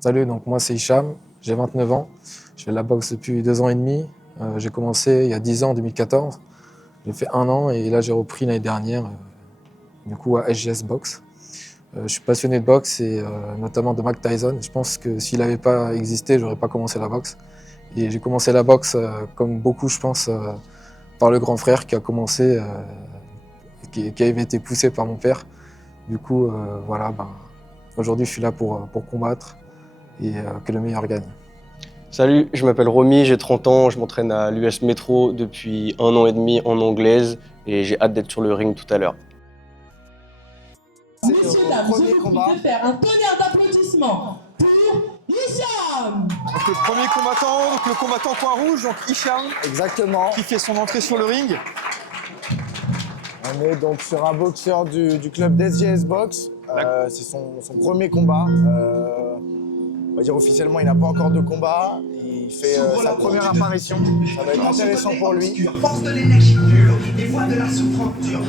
Salut, donc moi c'est Hicham, j'ai 29 ans, je fais de la boxe depuis 2 ans et demi. J'ai commencé il y a 10 ans, en 2014. J'ai fait 1 an et là j'ai repris l'année dernière, du coup à SGS Box. Je suis passionné de boxe et notamment de Mike Tyson. Je pense que s'il n'avait pas existé, j'aurais pas commencé la boxe. Et j'ai commencé la boxe comme beaucoup, je pense, par le grand frère qui a commencé, qui avait été poussé par mon père. Du coup, voilà, aujourd'hui je suis là pour combattre et que le meilleur gagne. Salut, je m'appelle Romy, j'ai 30 ans, je m'entraîne à l'US Metro depuis 1 an et demi en anglaise et j'ai hâte d'être sur le ring tout à l'heure. Messieurs, dames, je vous prie de faire un tonnerre d'applaudissements pour Hicham. Donc le premier combattant, donc le combattant coin rouge, donc Hicham, Exactement. qui fait son entrée sur le ring. On est donc sur un boxeur du club d'SGS Box. C'est son premier combat. On va dire officiellement, il n'a pas encore de combat. Il fait sa première apparition. Ça va être intéressant pour lui. Force de l'énergie pure, des fois de la souffrance dure.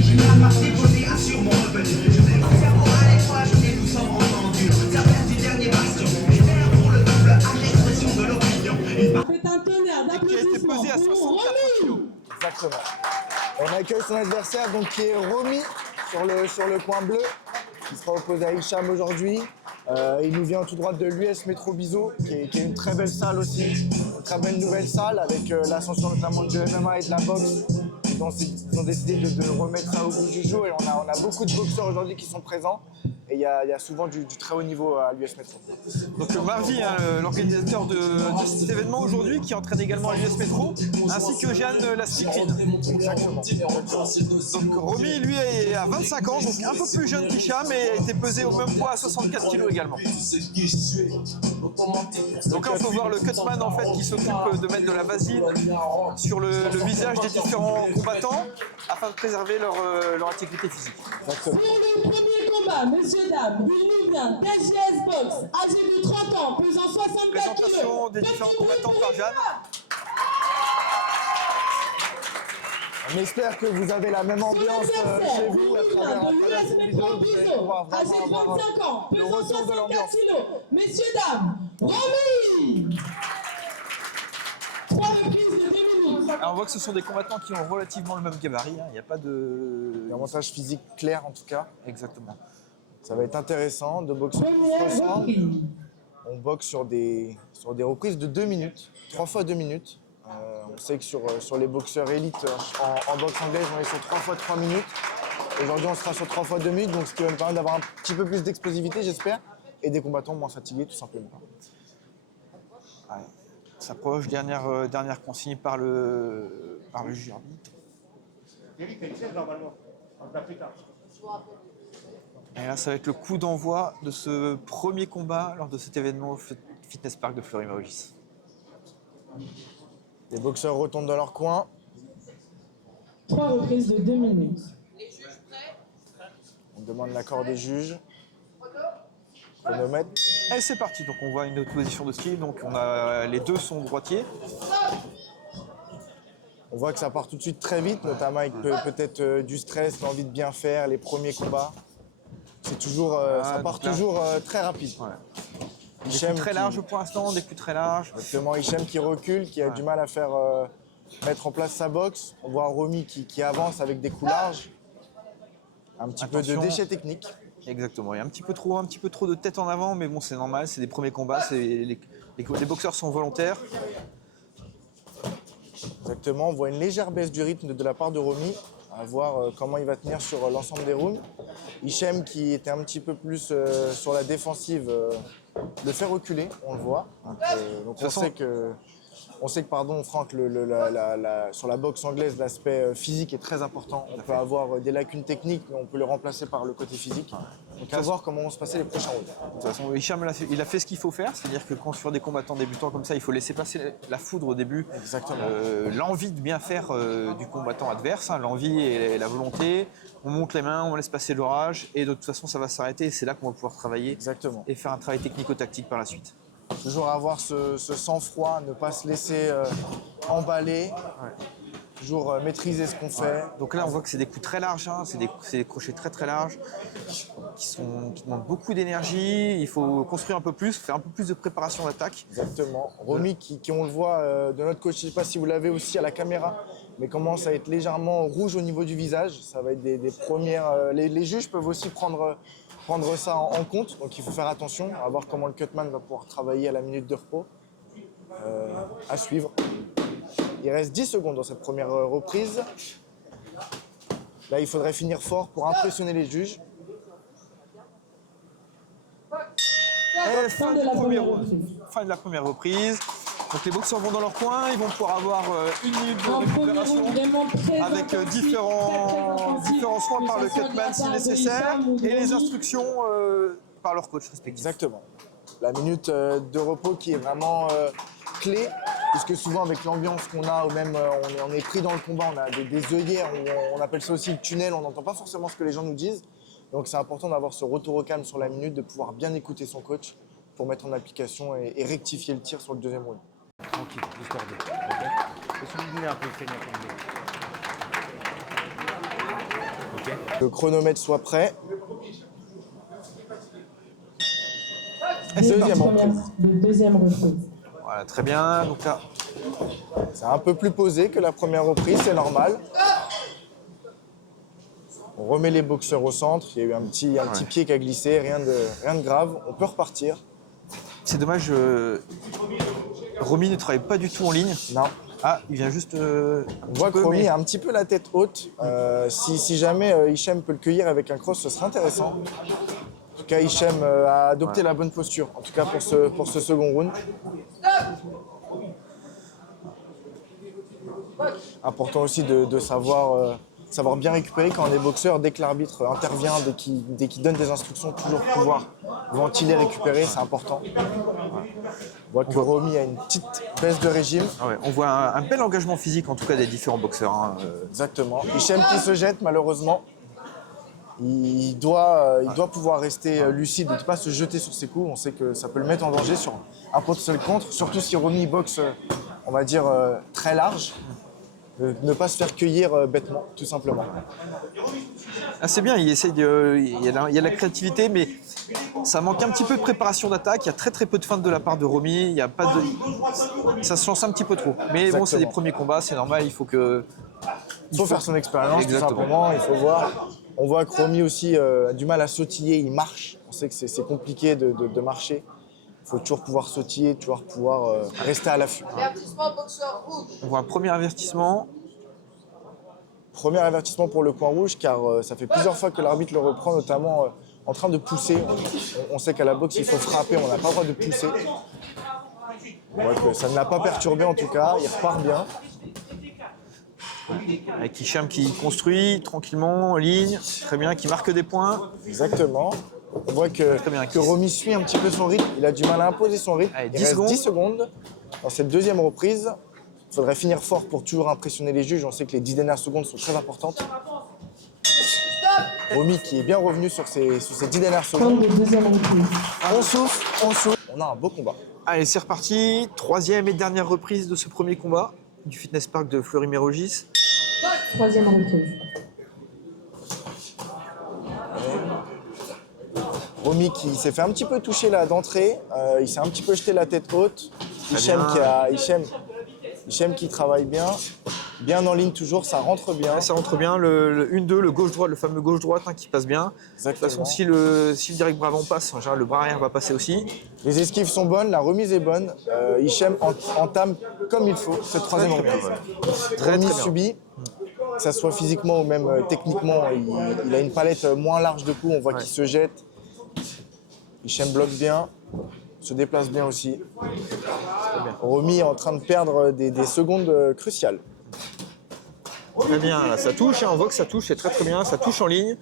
J'ai la marche déposée, assure mon revenu. Je vais mon cerveau à l'étroit, je n'ai nous sommes en endure. Ça perd du dernier bastion. Les nerfs pour le double à l'expression de l'opinion. Faites un tonnerre Et qui a été d'applaudissements pesé à pour 64 Romy. kilos. Exactement. On accueille son adversaire, donc, qui est Romy, sur le coin bleu, qui sera opposé à Hicham aujourd'hui. Il nous vient tout droit de l'US Metro Bizo, qui est une très belle salle aussi, une très belle nouvelle salle avec l'ascension notamment de MMA et de la boxe. Ils ont décidé de remettre ça au goût du jour et on a beaucoup de boxeurs aujourd'hui qui sont présents. Et il y a souvent du très haut niveau à l'US Metro. Donc Marvi, hein, l'organisateur de cet événement aujourd'hui, qui entraîne également à l'US Metro, ainsi que Jeanne Lasticrine. Exactement. Donc Romy, lui, est à 25 ans, donc un peu plus jeune qu'Hicham, et a été pesé au même poids à 64 kilos également. Donc là, on peut voir le cutman en fait qui s'occupe de mettre de la vaseline sur le visage des différents combattants afin de préserver leur intégrité physique. Exactement. Pour le premier combat, messieurs, dames, il nous vient d'SGS Box, âgé de 30 ans, pesant 64 Présentation kilos. des différents combattants par Jeanne. On espère que vous avez la même ambiance chez vous à travers cette vidéo. Vous allez pouvoir âgé vraiment de avoir 35 ans, le pesant retour de 64 l'ambiance. kilos. Messieurs, dames, Romy. 3 reprises de 2 minutes. Alors on voit que ce sont des combattants qui ont relativement le même gabarit, hein. Il n'y a pas de... Un montage physique clair en tout cas. Exactement. Ça va être intéressant de boxer qui se Première ressemblent. reprise. On boxe sur des reprises de 2 minutes, 3 fois 2 minutes. On sait que sur les boxeurs élites en boxe anglaise, on est sur 3 fois 3 minutes. Aujourd'hui, on sera sur 3 fois 2 minutes, donc ce qui va me permettre d'avoir un petit peu plus d'explosivité, j'espère, et des combattants moins fatigués, tout simplement. Ouais. S'approche, dernière consigne par le juge arbitre. Et là, ça va être le coup d'envoi de ce premier combat lors de cet événement au Fitness Park de Fleury-Mérogis. Les boxeurs retournent dans leur coin. 3 reprises de 2 minutes. On demande l'accord des juges. Chronomètre. Et c'est parti, donc on voit une autre position de style, donc les deux sont droitiers. On voit que ça part tout de suite très vite, notamment avec peut-être du stress, l'envie de bien faire, les premiers combats. C'est toujours, ça part donc là- toujours très rapide. Ouais. Des Hicham coups très qui- larges pour l'instant, des coups très larges. Exactement, Hicham qui recule, qui a du mal à faire mettre en place sa boxe. On voit Romy qui avance avec des coups larges. Un petit peu Attention. de déchets techniques. Exactement, il y a un petit peu trop de tête en avant, mais bon, c'est normal, c'est des premiers combats, les boxeurs sont volontaires. Exactement, on voit une légère baisse du rythme de la part de Romy, à voir comment il va tenir sur l'ensemble des rounds. Hicham qui était un petit peu plus sur la défensive, le fait reculer, on le voit. Donc on sait que pardon, Franck, sur la boxe anglaise, l'aspect physique est très important. On peut avoir des lacunes techniques, mais on peut les remplacer par le côté physique. Donc à voir comment vont se passer les prochains rounds. De toute façon, Hicham, il a fait ce qu'il faut faire, c'est-à-dire que quand sur des combattants débutants comme ça, il faut laisser passer la foudre au début. Exactement. L'envie de bien faire du combattant adverse, hein, l'envie et la volonté. On monte les mains, on laisse passer l'orage, et de toute façon, ça va s'arrêter, et c'est là qu'on va pouvoir travailler Exactement. et faire un travail technico-tactique par la suite. Toujours avoir ce sang-froid, ne pas se laisser emballer. Ouais. Toujours maîtriser ce qu'on fait. Donc là, on voit que c'est des coups très larges, hein, c'est des crochets très très larges qui demandent beaucoup d'énergie. Il faut construire un peu plus, faire un peu plus de préparation d'attaque. Exactement. Romy, qui on le voit de notre coach, je ne sais pas si vous l'avez aussi à la caméra, mais commence à être légèrement rouge au niveau du visage. Ça va être des premières. Les juges peuvent aussi prendre ça en compte, donc il faut faire attention à voir comment le cutman va pouvoir travailler à la minute de repos. À suivre. Il reste 10 secondes dans cette première reprise. Là, il faudrait finir fort pour impressionner les juges. Et fin de la première reprise. Donc les boxeurs vont dans leur coin, ils vont pouvoir avoir une minute de récupération avec différents soins par le cutman si nécessaire et les instructions par leur coach respectif. Exactement. La minute de repos qui est vraiment clé, puisque souvent avec l'ambiance qu'on a, ou même on est pris dans le combat, on a des œillères, on appelle ça aussi le tunnel, on n'entend pas forcément ce que les gens nous disent. Donc c'est important d'avoir ce retour au calme sur la minute, de pouvoir bien écouter son coach pour mettre en application et rectifier le tir sur le deuxième round. Tranquille, histoire de. Ok. Le chronomètre soit prêt. Deuxième reprise. Voilà, très bien. Donc là, C'est un peu plus posé que la première reprise, c'est normal. On remet les boxeurs au centre. Il y a eu un petit pied qui a glissé, rien de grave. On peut repartir. c'est dommage, Romy ne travaille pas du tout en ligne. Non. Ah, il vient juste. On voit que Romy a un petit peu la tête haute. Si jamais Hichem peut le cueillir avec un cross, ce serait intéressant. En tout cas, Hichem a adopté la bonne posture, en tout cas pour ce second round. Important aussi de savoir bien récupérer quand on est boxeur. Dès que l'arbitre intervient, dès qu'il donne des instructions, toujours pouvoir ventiler, récupérer, c'est important. On voit que Romy a une petite baisse de régime. Ah ouais, on voit un bel engagement physique en tout cas des différents boxeurs. Hein. Exactement. Hichem qui se jette malheureusement. Il doit pouvoir rester lucide et ne pas se jeter sur ses coups. On sait que ça peut le mettre en danger sur un potentiel contre, surtout si Romy boxe, on va dire, très large. Ne pas se faire cueillir bêtement, tout simplement. Ah, c'est bien, il essaye il y a de la créativité, mais ça manque un petit peu de préparation d'attaque. Il y a très très peu de feintes de la part de Romy. Il y a pas de, ça se lance un petit peu trop. Mais Exactement. bon, c'est des premiers combats, c'est normal. Il faut Faire son expérience, tout simplement. Il faut voir. On voit que Romy aussi a du mal à sautiller. Il marche. On sait que c'est compliqué de marcher. Il faut toujours pouvoir sautiller, toujours pouvoir rester à l'affût. On voit un premier avertissement. Premier avertissement pour le coin rouge, car ça fait plusieurs fois que l'arbitre le reprend, notamment en train de pousser. On sait qu'à la boxe, il faut frapper, on n'a pas le droit de pousser. On voit que ça ne l'a pas perturbé en tout cas, il repart bien. Avec Hichem qui construit tranquillement, en ligne, très bien, qui marque des points. Exactement. On voit que Romy suit un petit peu son rythme, il a du mal à imposer son rythme. Allez, Il reste 10 10 secondes dans cette deuxième reprise. Il faudrait finir fort pour toujours impressionner les juges. On sait que les 10 dernières secondes sont très importantes. Romy qui est bien revenu sur ces 10 dernières secondes. On souffle, on a un beau combat. Allez, c'est reparti. Troisième et dernière reprise de ce premier combat du Fitness Park de Fleury-Mérogis. Troisième reprise. Romy qui s'est fait un petit peu toucher là d'entrée, il s'est un petit peu jeté la tête haute. Hichem qui travaille bien en ligne toujours, ça rentre bien. Ouais, ça rentre bien, le 1-2, le gauche-droite, le fameux gauche-droite qui passe bien. Exactement. De toute façon, si le direct bras avant passe, en général, le bras arrière va passer aussi. Les esquives sont bonnes, la remise est bonne. Hichem entame comme il faut cette troisième reprise. Romy subit, que ça soit physiquement ou même techniquement, il a une palette moins large de coups, on voit qu'il se jette. Hichem bloque bien, se déplace bien aussi. Romy est en train de perdre des secondes cruciales. Très bien, là, ça touche, hein, on voit que ça touche, c'est très très bien, ça touche en ligne.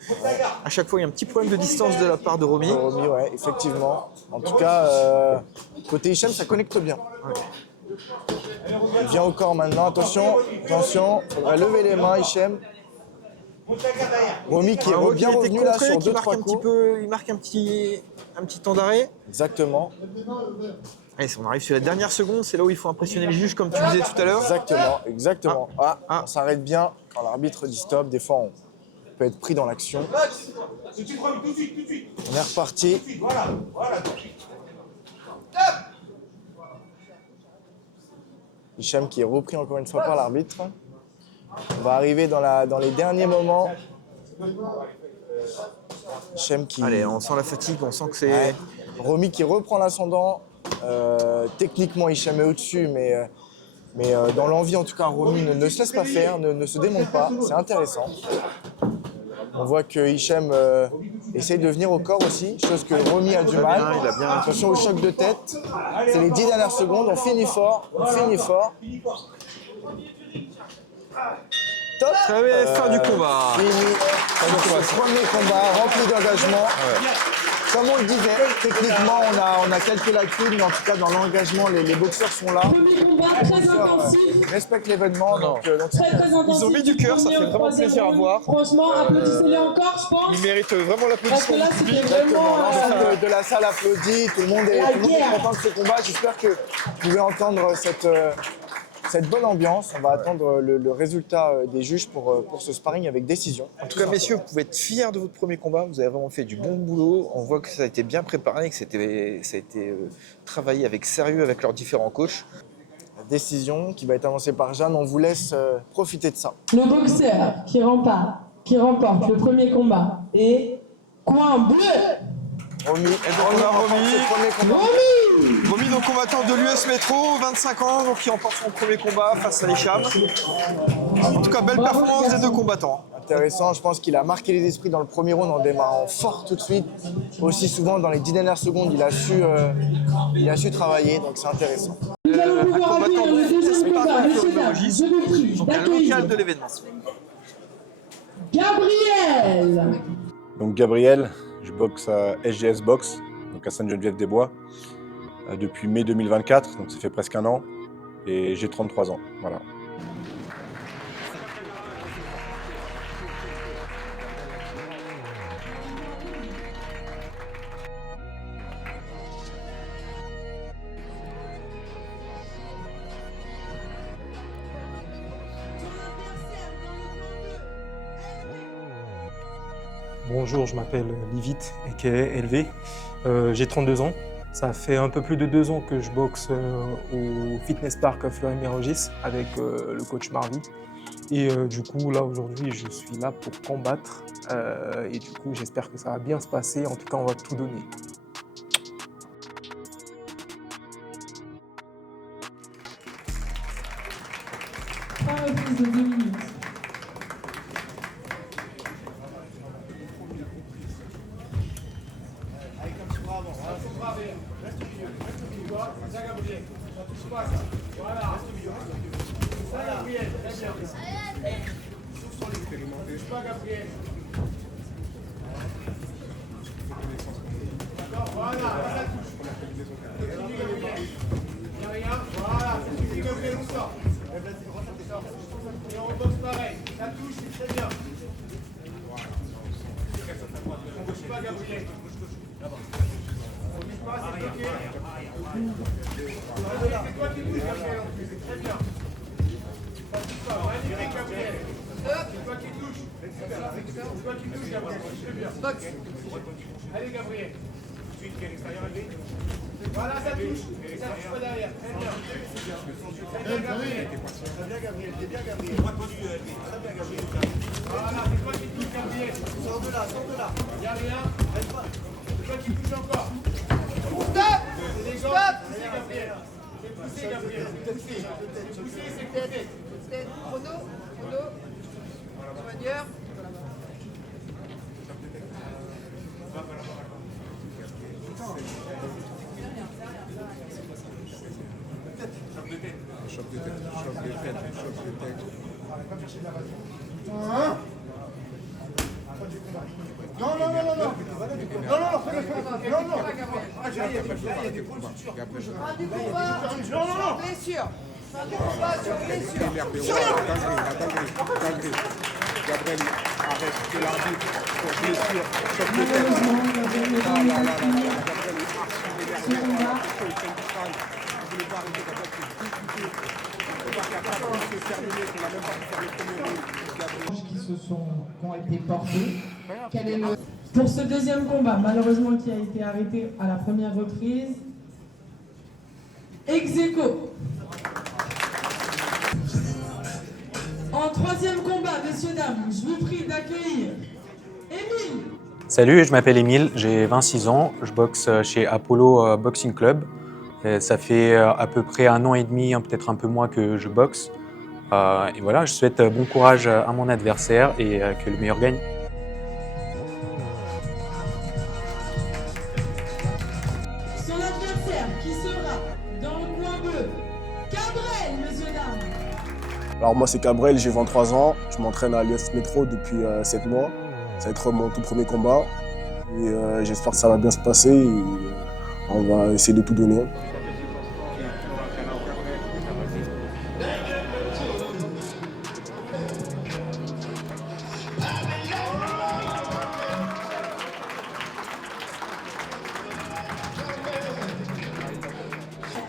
À chaque fois, il y a un petit problème de distance de la part de Romy. Romy, ouais, effectivement. En tout cas, côté Hichem, ça connecte bien. Il vient au corps maintenant, attention, il faudra lever les mains, Hichem. Romy qui est Un Romy bien qui a été revenu là contré, sur qui marque 2-3 un petit coups. peu, il marque un petit temps d'arrêt. Exactement, Allez, on arrive sur la dernière seconde, c'est là où il faut impressionner le juge, comme tu disais tout à l'heure. exactement. On s'arrête bien quand l'arbitre dit stop. Des fois, on peut être pris dans l'action. On est reparti. Hicham qui est repris encore une fois par l'arbitre. On va arriver dans les derniers moments. Hicham qui... Allez, on sent la fatigue, on sent que c'est... Ouais. Romy qui reprend l'ascendant. Techniquement, Hicham est au-dessus, mais dans l'envie, en tout cas, Romy ne se laisse pas faire, ne se démonte pas. C'est intéressant. On voit que Hicham essaye de venir au corps aussi, chose que Romy a du mal. il a bien. Attention au choc de tête. C'est les 10 dernières secondes. On finit fort. Top. Très bien, fin du combat. Fini. Donc, ce premier combat rempli d'engagement. Comme on le disait, techniquement, on a quelques lacunes, mais en tout cas, dans l'engagement, les boxeurs sont là. Premier combat très intensif. Respectent l'événement. Donc, Très intensif. Ils ont mis du cœur, ça fait vraiment plaisir à voir. Franchement, applaudissez-les encore, je pense. Il mérite vraiment Parce que l'applaudissement là, du c'était public. vraiment... l'ensemble de la salle applaudit, tout le monde est content de ce combat. J'espère que vous pouvez entendre cette bonne ambiance. On va attendre le résultat des juges pour ce sparring avec décision. En tout cas, messieurs, vous pouvez être fiers de votre premier combat. Vous avez vraiment fait du bon boulot. On voit que ça a été bien préparé, que ça a été travaillé avec sérieux avec leurs différents coachs. La décision qui va être annoncée par Jeanne, on vous laisse profiter de ça. Le boxeur qui remporte le premier combat est coin bleu. Romy, Et donc on a Romy. ce premier combat. Romy, donc combattant de l'US Métro, 25 ans, donc qui remporte son premier combat face à l'Hicham. En tout cas, belle performance des deux combattants. Intéressant, je pense qu'il a marqué les esprits dans le premier round en démarrant fort tout de suite. Aussi souvent, dans les 10 dernières secondes, il a su travailler, donc c'est intéressant. Nous allons pouvoir accueillir le deuxième combat, messieurs, dames. Je vous prie Donc un d'accueillir local de l'événement. Gabriel. Donc Gabriel, je boxe à SGS Box, donc à Sainte-Geneviève-des-Bois, depuis mai 2024, donc ça fait presque un an, et j'ai 33 ans, voilà. Bonjour, je m'appelle Livit, aka LV. J'ai 32 ans. Ça fait un peu plus de 2 ans que je boxe au Fitness Park Fleury-Mérogis avec le coach Marvy. Et du coup, là, aujourd'hui, je suis là pour combattre. Et du coup, j'espère que ça va bien se passer. En tout cas, on va tout donner. Fin reprise de 2 minutes. Allez Gabriel. Voilà, ça touche. Ça touche pas derrière. Très bien. Très bien Gabriel. Très bien Gabriel. T'es bien Gabriel. Très bien Gabriel. Voilà, c'est toi qui touches Gabriel. Sors de là, sors de là. Y'a rien. Reste pas. C'est toi qui touches encore. Stop. Stop. C'est Gabriel. C'est poussé Gabriel. C'est poussé. C'est poussé, c'est poussé. C'est chrono. Soigneur. Blessure. Sur blessure. Gabriel arrête de l'arbitre pour blessure. Choc de tête. Malheureusement, Gabriel n'est pas Gabriel able de finir est archi ce combat. Vous voulez pas arrêter Gabriel, c'est compliqué. Parce qu'à 4 ans, c'est terminé, qu'on n'a même pas pu faire le premier round. Gabriel. Qui ont été portés. Quel est le... Pour ce deuxième combat, malheureusement qui a été arrêté à la première reprise, ex aequo. En troisième combat, messieurs, dames, je vous prie d'accueillir Émile. Salut, je m'appelle Émile, j'ai 26 ans, je boxe chez Apollo Boxing Club. Et ça fait à peu près 1 an et demi, peut-être un peu moins que je boxe. Et voilà, je souhaite bon courage à mon adversaire et que le meilleur gagne. Son adversaire qui sera dans le coin bleu, Cabrel, messieurs, dames. Alors moi c'est Cabrel, j'ai 23 ans, je m'entraîne à l'UF Métro depuis 7 mois. Ça va être mon tout premier combat et j'espère que ça va bien se passer et on va essayer de tout donner.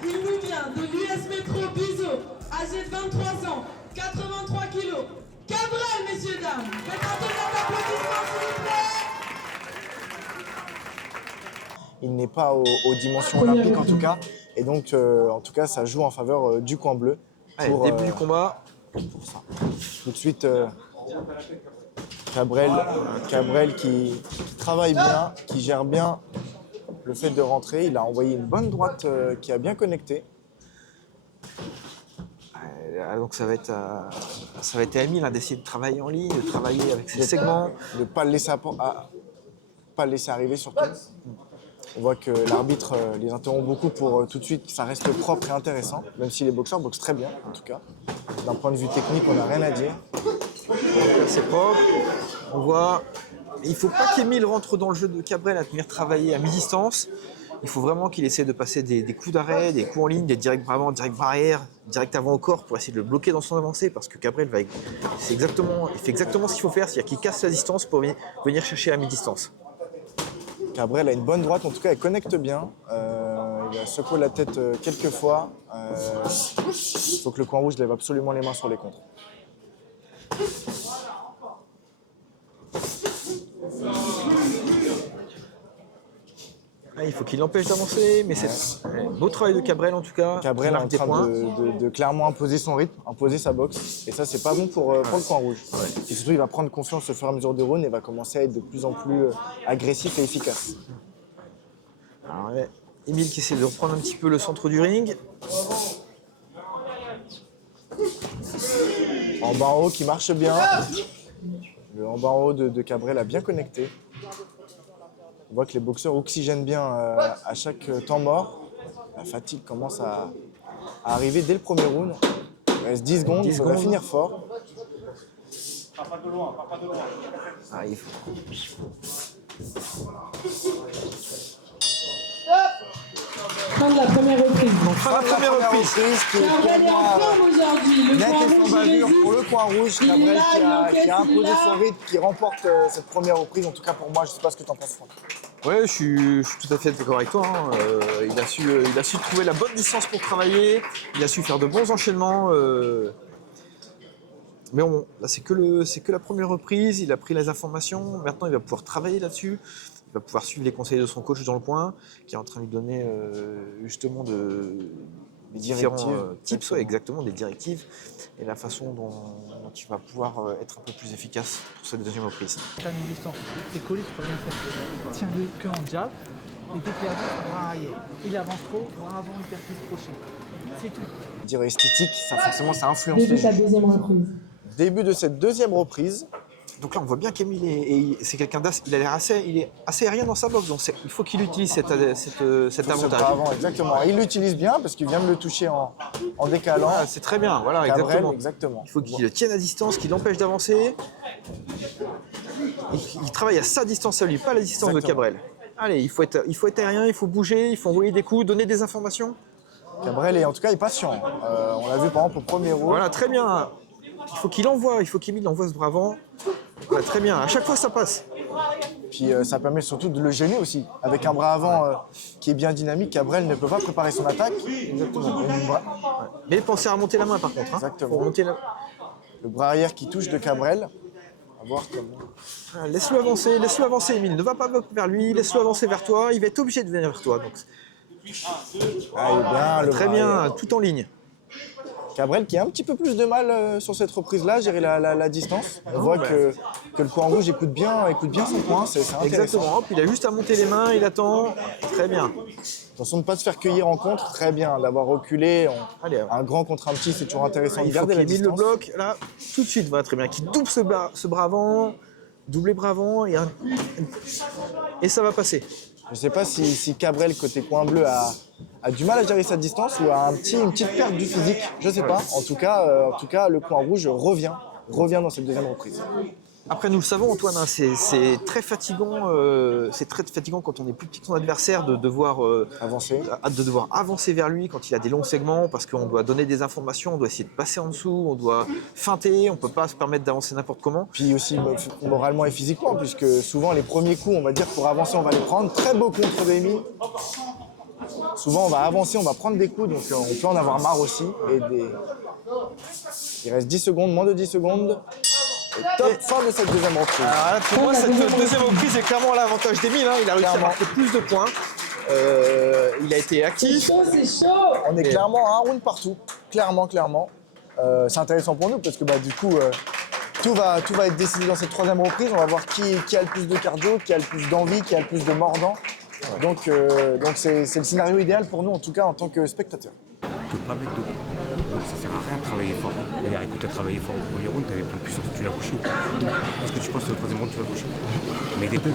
Il nous vient de l'US Métro Bizo, âgé de 23 ans, 83 kilos. Cabrel, messieurs, dames. Faites un tonnerre d'applaudissements, s'il vous plaît. Il n'est pas aux dimensions olympiques en tout cas. Et donc, en tout cas, ça joue en faveur du coin bleu. Allez, début du combat. Pour ça. Tout de suite, Cabrel qui travaille bien, qui gère bien le fait de rentrer. Il a envoyé une bonne droite qui a bien connecté. Donc ça va être à Emile d'essayer de travailler en ligne, de travailler avec ses segments. De ne pas le laisser, pas le laisser arriver surtout. On voit que l'arbitre les interrompt beaucoup pour tout de suite que ça reste propre et intéressant, même si les boxeurs boxent très bien en tout cas. D'un point de vue technique, on n'a rien à dire. C'est propre. On voit. Il ne faut pas qu'Emile rentre dans le jeu de Cabrel à venir travailler à mi-distance. Il faut vraiment qu'il essaie de passer des coups d'arrêt, des coups en ligne, des directs bravant, direct barrière, direct avant au corps pour essayer de le bloquer dans son avancée parce que Cabrel il fait exactement ce qu'il faut faire, c'est-à-dire qu'il casse la distance pour venir chercher à mi-distance. Cabrel a une bonne droite, en tout cas elle connecte bien. Il a secoué la tête quelques fois. Il faut que le coin rouge lève absolument les mains sur les contres. Il faut qu'il l'empêche d'avancer, mais c'est beau travail de Cabrel en tout cas. Cabrel est en train de clairement imposer son rythme, imposer sa boxe. Et ça, c'est pas bon pour le coin rouge. Et surtout, il va prendre confiance au fur et à mesure des rounds et va commencer à être de plus en plus agressif et efficace. Alors, Émile qui essaie de reprendre un petit peu le centre du ring. En bas en haut qui marche bien. Le en bas en haut de Cabrel a bien connecté. On voit que les boxeurs oxygènent bien à chaque temps mort. La fatigue commence à arriver dès le premier round. Il reste 10 secondes, il va finir fort. Ah, il faut... Fin de la première reprise. Fin de la première reprise. Cabrel est en forme aujourd'hui. Le Bien coin qu'il rouge soit bavure résiste. pour le coin rouge, Il Cabrel l'a, qui a imposé il son l'a. rythme, qui remporte cette première reprise. En tout cas pour moi, je ne sais pas ce que tu en penses. Ouais, je suis tout à fait d'accord avec toi. Hein. Il a su trouver la bonne distance pour travailler. Il a su faire de bons enchaînements. Mais bon, là c'est que la première reprise. Il a pris les informations. Maintenant, il va pouvoir travailler là-dessus. Il va pouvoir suivre les conseils de son coach dans le coin, qui est en train de lui donner justement des différents tips, ouais, exactement, des directives, et la façon dont il va pouvoir être un peu plus efficace pour cette deuxième reprise. Tu as une distance, t'es collé, tu peux rien faire. Tiens-le que en jab, et dès qu'il avance, bras arrière. Il avance trop, bras avant, il perd le crochet. C'est tout. Dire esthétique, ça forcément ça influence Début les de la jeux. deuxième reprise. Début de cette deuxième reprise. Donc là, on voit bien qu'Emile c'est quelqu'un il a l'air assez aérien dans sa boxe. Donc il faut qu'il utilise cet avantage. Avant, exactement. Il l'utilise bien parce qu'il vient de le toucher en décalant. Voilà, c'est très bien. Voilà, Cabrel, exactement. Il faut qu'il le tienne à distance, qu'il l'empêche d'avancer. Il travaille à sa distance à lui, pas à la distance de Cabrel. Allez, il faut être aérien, il faut bouger, il faut envoyer des coups, donner des informations. Cabrel est en tout cas patient. On l'a vu par exemple au premier round. Voilà, très bien. il faut qu'Émile envoie ce bras avant. Ouais, très bien, à chaque fois ça passe. Puis ça permet surtout de le gêner aussi. Avec un bras avant qui est bien dynamique, Cabrel ne peut pas préparer son attaque. Exactement. Mais pensez à remonter la main par contre. Hein. Exactement. Faut remonter la... Le bras arrière qui touche de Cabrel. On va voir comment. Ah, laisse-le avancer Émile. Ne va pas vers lui, laisse-le avancer vers toi. Il va être obligé de venir vers toi. Donc... Ah, il est bien, le très bras bien, arrière. tout en ligne. Cabrel qui a un petit peu plus de mal sur cette reprise-là, à gérer la distance. On voit que le coin rouge écoute bien son coin, c'est intéressant. Exactement, hop, il a juste à monter les mains, il attend. Très bien. Attention de ne pas se faire cueillir en contre, très bien, d'avoir reculé. Allez, un grand contre un petit, c'est toujours intéressant de il faut garder la qu'Émile distance. le bloque, là, tout de suite, voilà, très bien. Qui double ce bras avant, doubler bras avant, et ça va passer. Je ne sais pas si Cabrel, côté coin bleu, a du mal à gérer sa distance ou a une petite perte du physique. Je ne sais pas. En tout cas, le coin rouge revient dans cette deuxième reprise. Après, nous le savons, Antoine, hein, c'est très fatigant. C'est très fatigant quand on est plus petit que son adversaire de devoir avancer vers lui quand il a des longs segments, parce qu'on doit donner des informations, on doit essayer de passer en dessous, on doit feinter, on ne peut pas se permettre d'avancer n'importe comment. Puis aussi moralement et physiquement, puisque souvent les premiers coups, on va dire pour avancer, on va les prendre. Très beau contre de Émile. Souvent, on va avancer, on va prendre des coups, donc on peut en avoir marre aussi. Il reste 10 secondes, moins de 10 secondes. Et top, fin de cette deuxième reprise. Alors là, pour moi, cette deuxième reprise est clairement à l'avantage d'Émile. Hein. Il a réussi à marquer plus de points. Il a été actif. On est clairement à un round partout. Clairement. C'est intéressant pour nous parce que du coup, tout va être décidé dans cette troisième reprise. On va voir qui a le plus de cardio, qui a le plus d'envie, qui a le plus de mordant. Donc c'est le scénario idéal pour nous, en tout cas en tant que spectateur. Tu ne peux pas mettre de coup. Donc ça sert à rien de travailler fort. D'ailleurs, écoute, tu as travaillé fort au premier round, tu avais plein de puissance, tu l'as couché. Est-ce que tu penses que le troisième round, tu vas coucher? Mets des points.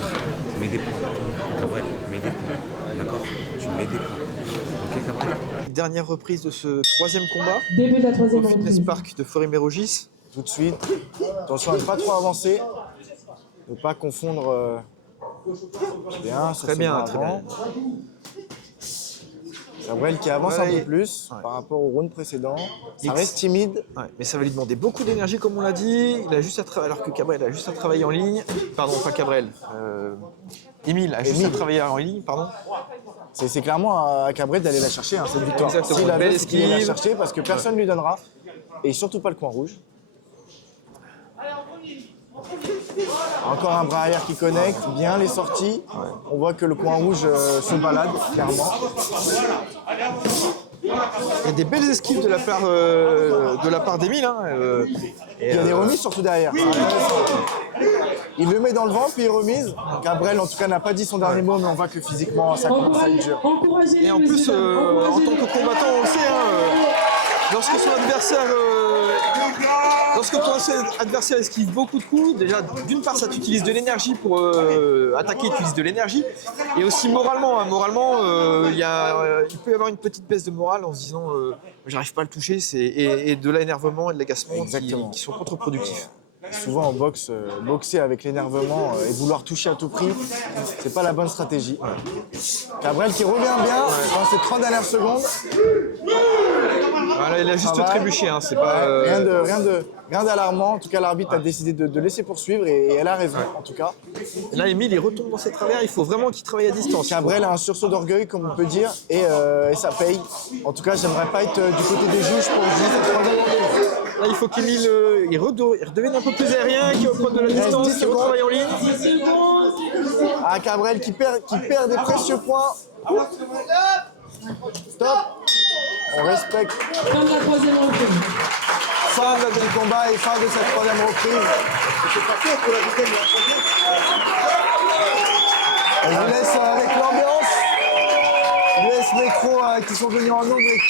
Cabrel, mets des points. D'accord? Tu mets des points. Ok, Cabrel? Dernière reprise de ce troisième combat. Début de la troisième Au Fitness reprise. Park de Fleury-Mérogis. Tout de suite. Attention à ne pas trop avancer. Ne pas confondre. Bien, Très bien, très bien. Cabrel qui avance un peu plus par rapport au round précédent. Ça reste timide. Ouais, mais ça va lui demander beaucoup d'énergie, comme on l'a dit. Il a juste à alors que Cabrel a juste à travailler en ligne. Pardon, pas Cabrel. Émile a juste à travailler en ligne, pardon. C'est clairement à Cabrel d'aller la chercher, cette victoire. Exactement. S'il a Belle il la esquive. chercher parce que personne ne lui donnera. Et surtout pas le coin rouge. Encore un bras arrière qui connecte, bien les sorties. On voit que le coin rouge se balade, clairement. Il y a des belles esquives de la part d'Émile. Hein, Il y a des remises surtout derrière. Il le met dans le vent, puis il remise. Cabrel, en tout cas, n'a pas dit son dernier mot, mais on voit que physiquement, ça commence à être dur. Et en plus, en tant que combattant, on le sait, lorsque ton adversaire esquive beaucoup de coups, déjà, d'une part, ça t'utilise de l'énergie pour attaquer, tu utilises de l'énergie. Et aussi moralement, il peut y avoir une petite baisse de morale en se disant j'arrive pas à le toucher, et de l'énervement et de l'agacement qui sont contre-productifs. Souvent en boxe, boxer avec l'énervement et vouloir toucher à tout prix, c'est pas la bonne stratégie. Cabrel qui revient bien dans ces 30 dernières secondes. Voilà, il a juste Ça va. trébuché, hein, c'est pas... Rien d'alarmant. En tout cas, l'arbitre a décidé de laisser poursuivre et elle a raison, en tout cas. Là, Émile, il retombe dans ses travers, il faut vraiment qu'il travaille à distance. Cabrel a un sursaut d'orgueil, comme on peut dire, et ça paye. En tout cas, j'aimerais pas être du côté des juges pour juger cette troisième reprise. Là, il faut qu'Émile il redevienne un peu plus aérien, qu'il reprenne de la Il reste distance, 10 qu'il secondes. retravaille en ligne. Ah, Cabrel qui perd des précieux points. Stop. On respecte. Fin de la troisième reprise. Fin du combat et fin de cette troisième reprise. On vous laisse avec l'ambiance. l'US Métro qui sont venus en nombre et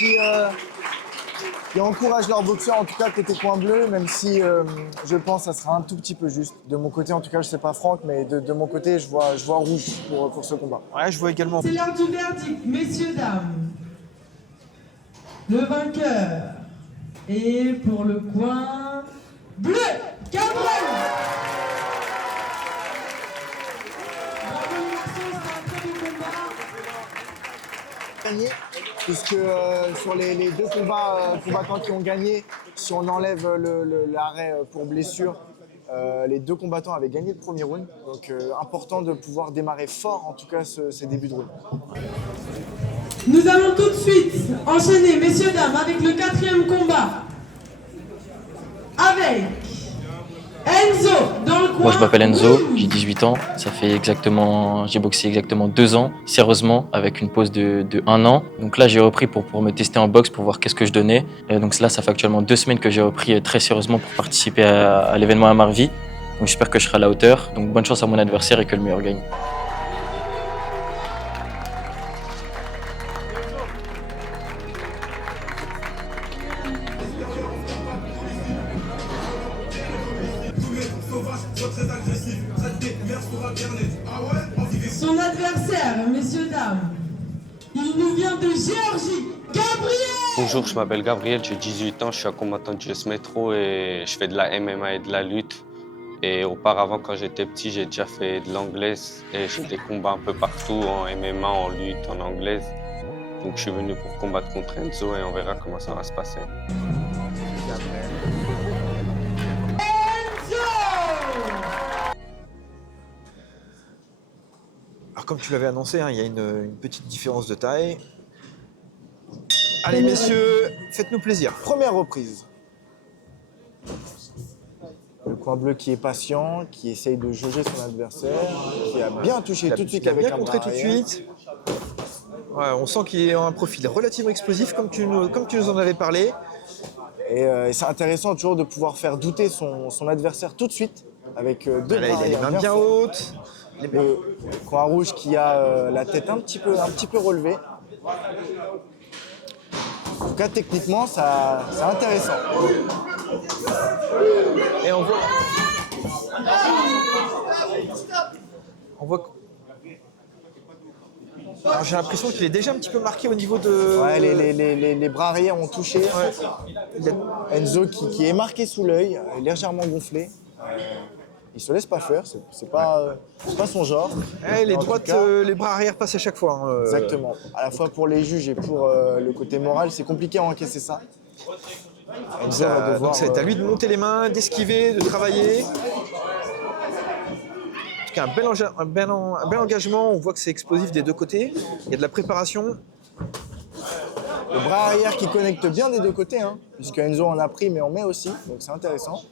qui encouragent leurs boxeurs, en tout cas côté coin bleu, même si je pense que ça sera un tout petit peu juste. De mon côté, en tout cas, je sais pas Franck, mais de mon côté, je vois rouge pour ce combat. Ouais, je vois également. C'est l'heure du verdict, messieurs, dames. Le vainqueur est pour le coin bleu, Cabrel. Bravo les garçons, c'est un très beau combat. Gagné puisque sur les deux combattants qui ont gagné, si on enlève l'arrêt pour blessure, les deux combattants avaient gagné le premier round. Donc important de pouvoir démarrer fort, en tout cas, ces débuts de round. Nous allons tout de suite enchaîner, messieurs, dames, avec le 4e combat. Avec Enzo dans le coin. Moi je m'appelle Enzo, j'ai 18 ans, j'ai boxé exactement 2 ans, sérieusement, avec une pause de 1 an. Donc là j'ai repris pour me tester en boxe, pour voir qu'est-ce que je donnais. Et donc là ça fait actuellement 2 semaines que j'ai repris très sérieusement pour participer à l'événement à Marvi. Donc j'espère que je serai à la hauteur. Donc bonne chance à mon adversaire et que le meilleur gagne. Son adversaire, messieurs, dames, il nous vient de Géorgie, Gabriel! Bonjour, je m'appelle Gabriel, j'ai 18 ans, je suis un combattant de US Metro et je fais de la MMA et de la lutte. Et auparavant, quand j'étais petit, j'ai déjà fait de l'anglaise et j'ai des combats un peu partout, en MMA, en lutte, en anglaise. Donc je suis venu pour combattre contre Enzo et on verra comment ça va se passer. Alors comme tu l'avais annoncé, hein, il y a une petite différence de taille. Allez messieurs, faites-nous plaisir. Première reprise. Le coin bleu qui est patient, qui essaye de jauger son adversaire, qui a bien touché tout de suite avec un bras contré tout de arrière. suite. Ouais, on sent qu'il a un profil relativement explosif, comme tu nous en avais parlé. Et c'est intéressant toujours de pouvoir faire douter son adversaire tout de suite avec deux bras Il a les arrière mains bien forts. hautes. Le coin rouge qui a la tête un petit peu relevée. En tout cas, techniquement, c'est intéressant. Et on voit alors, j'ai l'impression qu'il est déjà un petit peu marqué au niveau de... Ouais, les bras arrière ont touché. Ouais. Enzo qui est marqué sous l'œil, légèrement gonflé. Il se laisse pas faire, c'est pas son genre. Les droites, les bras arrière passent à chaque fois. Hein, Exactement. À la fois pour les juges et pour le côté moral, c'est compliqué à encaisser ça. Donc c'est à lui de monter les mains, d'esquiver, de travailler. En tout cas, un bel engagement. On voit que c'est explosif des deux côtés. Il y a de la préparation. Le bras arrière qui connecte bien des deux côtés, hein, puisque Enzo en a pris, mais en met aussi. Donc c'est intéressant.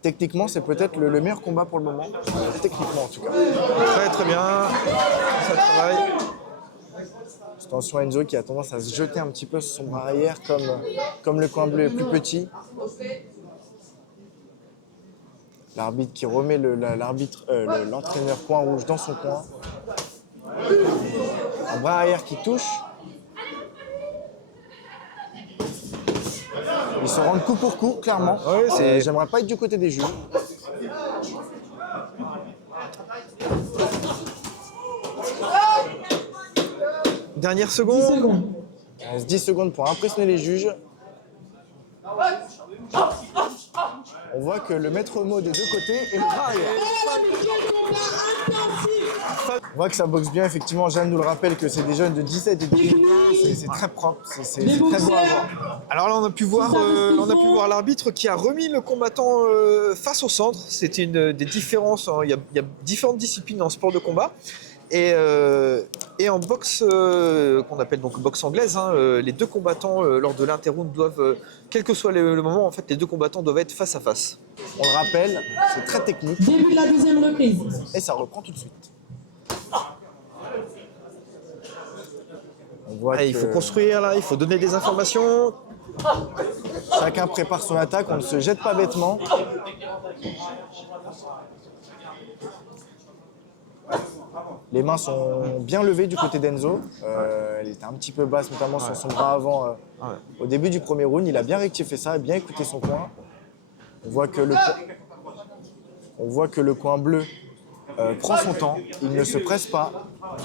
Techniquement, c'est peut-être le meilleur combat pour le moment. Techniquement, en tout cas. Très, très bien. Ça travaille. Attention à Enzo qui a tendance à se jeter un petit peu sur son bras arrière, comme le coin bleu est plus petit. L'arbitre qui remet l'entraîneur coin rouge dans son coin. Un bras arrière qui touche. Ils se rendent coup pour coup, clairement. Ouais, j'aimerais pas être du côté des juges. Dernière seconde. 10 secondes pour impressionner les juges. On voit que le maître mot des deux côtés est le bras arrière. On voit que ça boxe bien, effectivement. Jeanne nous le rappelle que c'est des jeunes de 17 et 18 ans. C'est très propre, c'est très beau à voir. Alors là, on a pu voir l'arbitre qui a remis le combattant face au centre. C'était une des différences. Il y a différentes disciplines en sport de combat. Et en boxe, qu'on appelle donc boxe anglaise, hein, les deux combattants, lors de l'interround, doivent, quel que soit le moment, en fait, les deux combattants doivent être face à face. On le rappelle, c'est très technique. Début de la deuxième reprise. Et ça reprend tout de suite. On voit Il faut construire, là, il faut donner des informations. Chacun prépare son attaque, on ne se jette pas bêtement. Les mains sont bien levées du côté d'Enzo. Elle était un petit peu basse, notamment sur son bras avant. Au début du premier round, il a bien rectifié ça, bien écouté son coin. On voit que le coin bleu prend son temps, il ne se presse pas.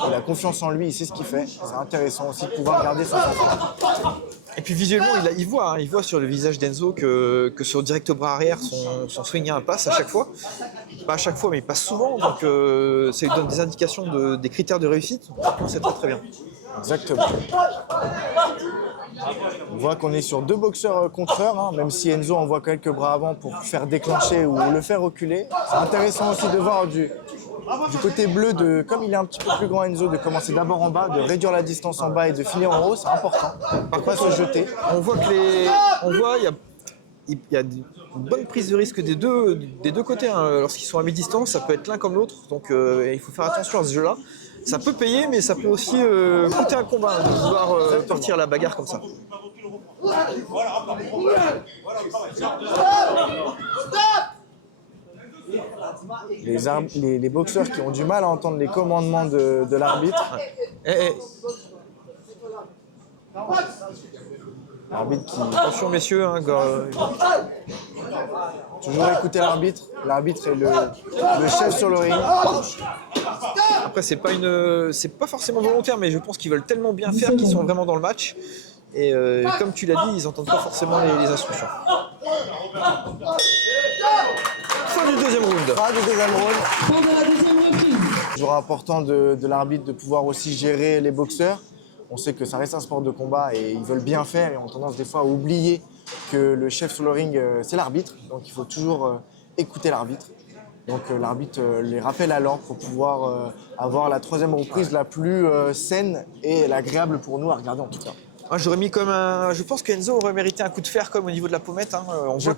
Il a confiance en lui, il sait ce qu'il fait. C'est intéressant aussi de pouvoir garder son sang-froid. Et puis visuellement, il voit sur le visage d'Enzo que sur le direct bras arrière, son swing passe à chaque fois. Pas à chaque fois, mais il passe souvent. Donc ça lui donne des indications des critères de réussite. Donc c'est très très bien. Exactement. On voit qu'on est sur 2 boxeurs contreurs, hein, même si Enzo envoie quelques bras avant pour faire déclencher ou le faire reculer. C'est intéressant aussi de voir du côté bleu, comme il est un petit peu plus grand Enzo, de commencer d'abord en bas, de réduire la distance en bas et de finir en haut, c'est important. Par Pas se jeter. On voit il y a une bonne prise de risque des deux côtés. Hein. Lorsqu'ils sont à mi-distance, ça peut être l'un comme l'autre. Donc il faut faire attention à ce jeu-là. Ça peut payer, mais ça peut aussi coûter un combat de vouloir partir à la bagarre comme ça. Les boxeurs qui ont du mal à entendre les commandements de l'arbitre. L'arbitre qui... Attention messieurs, hein, toujours écouter l'arbitre. L'arbitre est le chef sur le ring. Après c'est pas forcément volontaire, mais je pense qu'ils veulent tellement bien faire qu'ils sont vraiment dans le match. Et comme tu l'as dit, ils n'entendent pas forcément les instructions. Fin du deuxième round. Fin du deuxième round. Fin de la deuxième reprise. Toujours important de l'arbitre de pouvoir aussi gérer les boxeurs. On sait que ça reste un sport de combat et ils veulent bien faire et ont tendance des fois à oublier que le chef sur le ring, c'est l'arbitre. Donc il faut toujours écouter l'arbitre. Donc l'arbitre les rappelle à l'ordre pour pouvoir avoir la troisième reprise la plus saine et l'agréable pour nous à regarder en tout cas. Moi, j'aurais mis comme je pense qu'Enzo aurait mérité un coup de fer comme au niveau de la pommette. Hein. On voit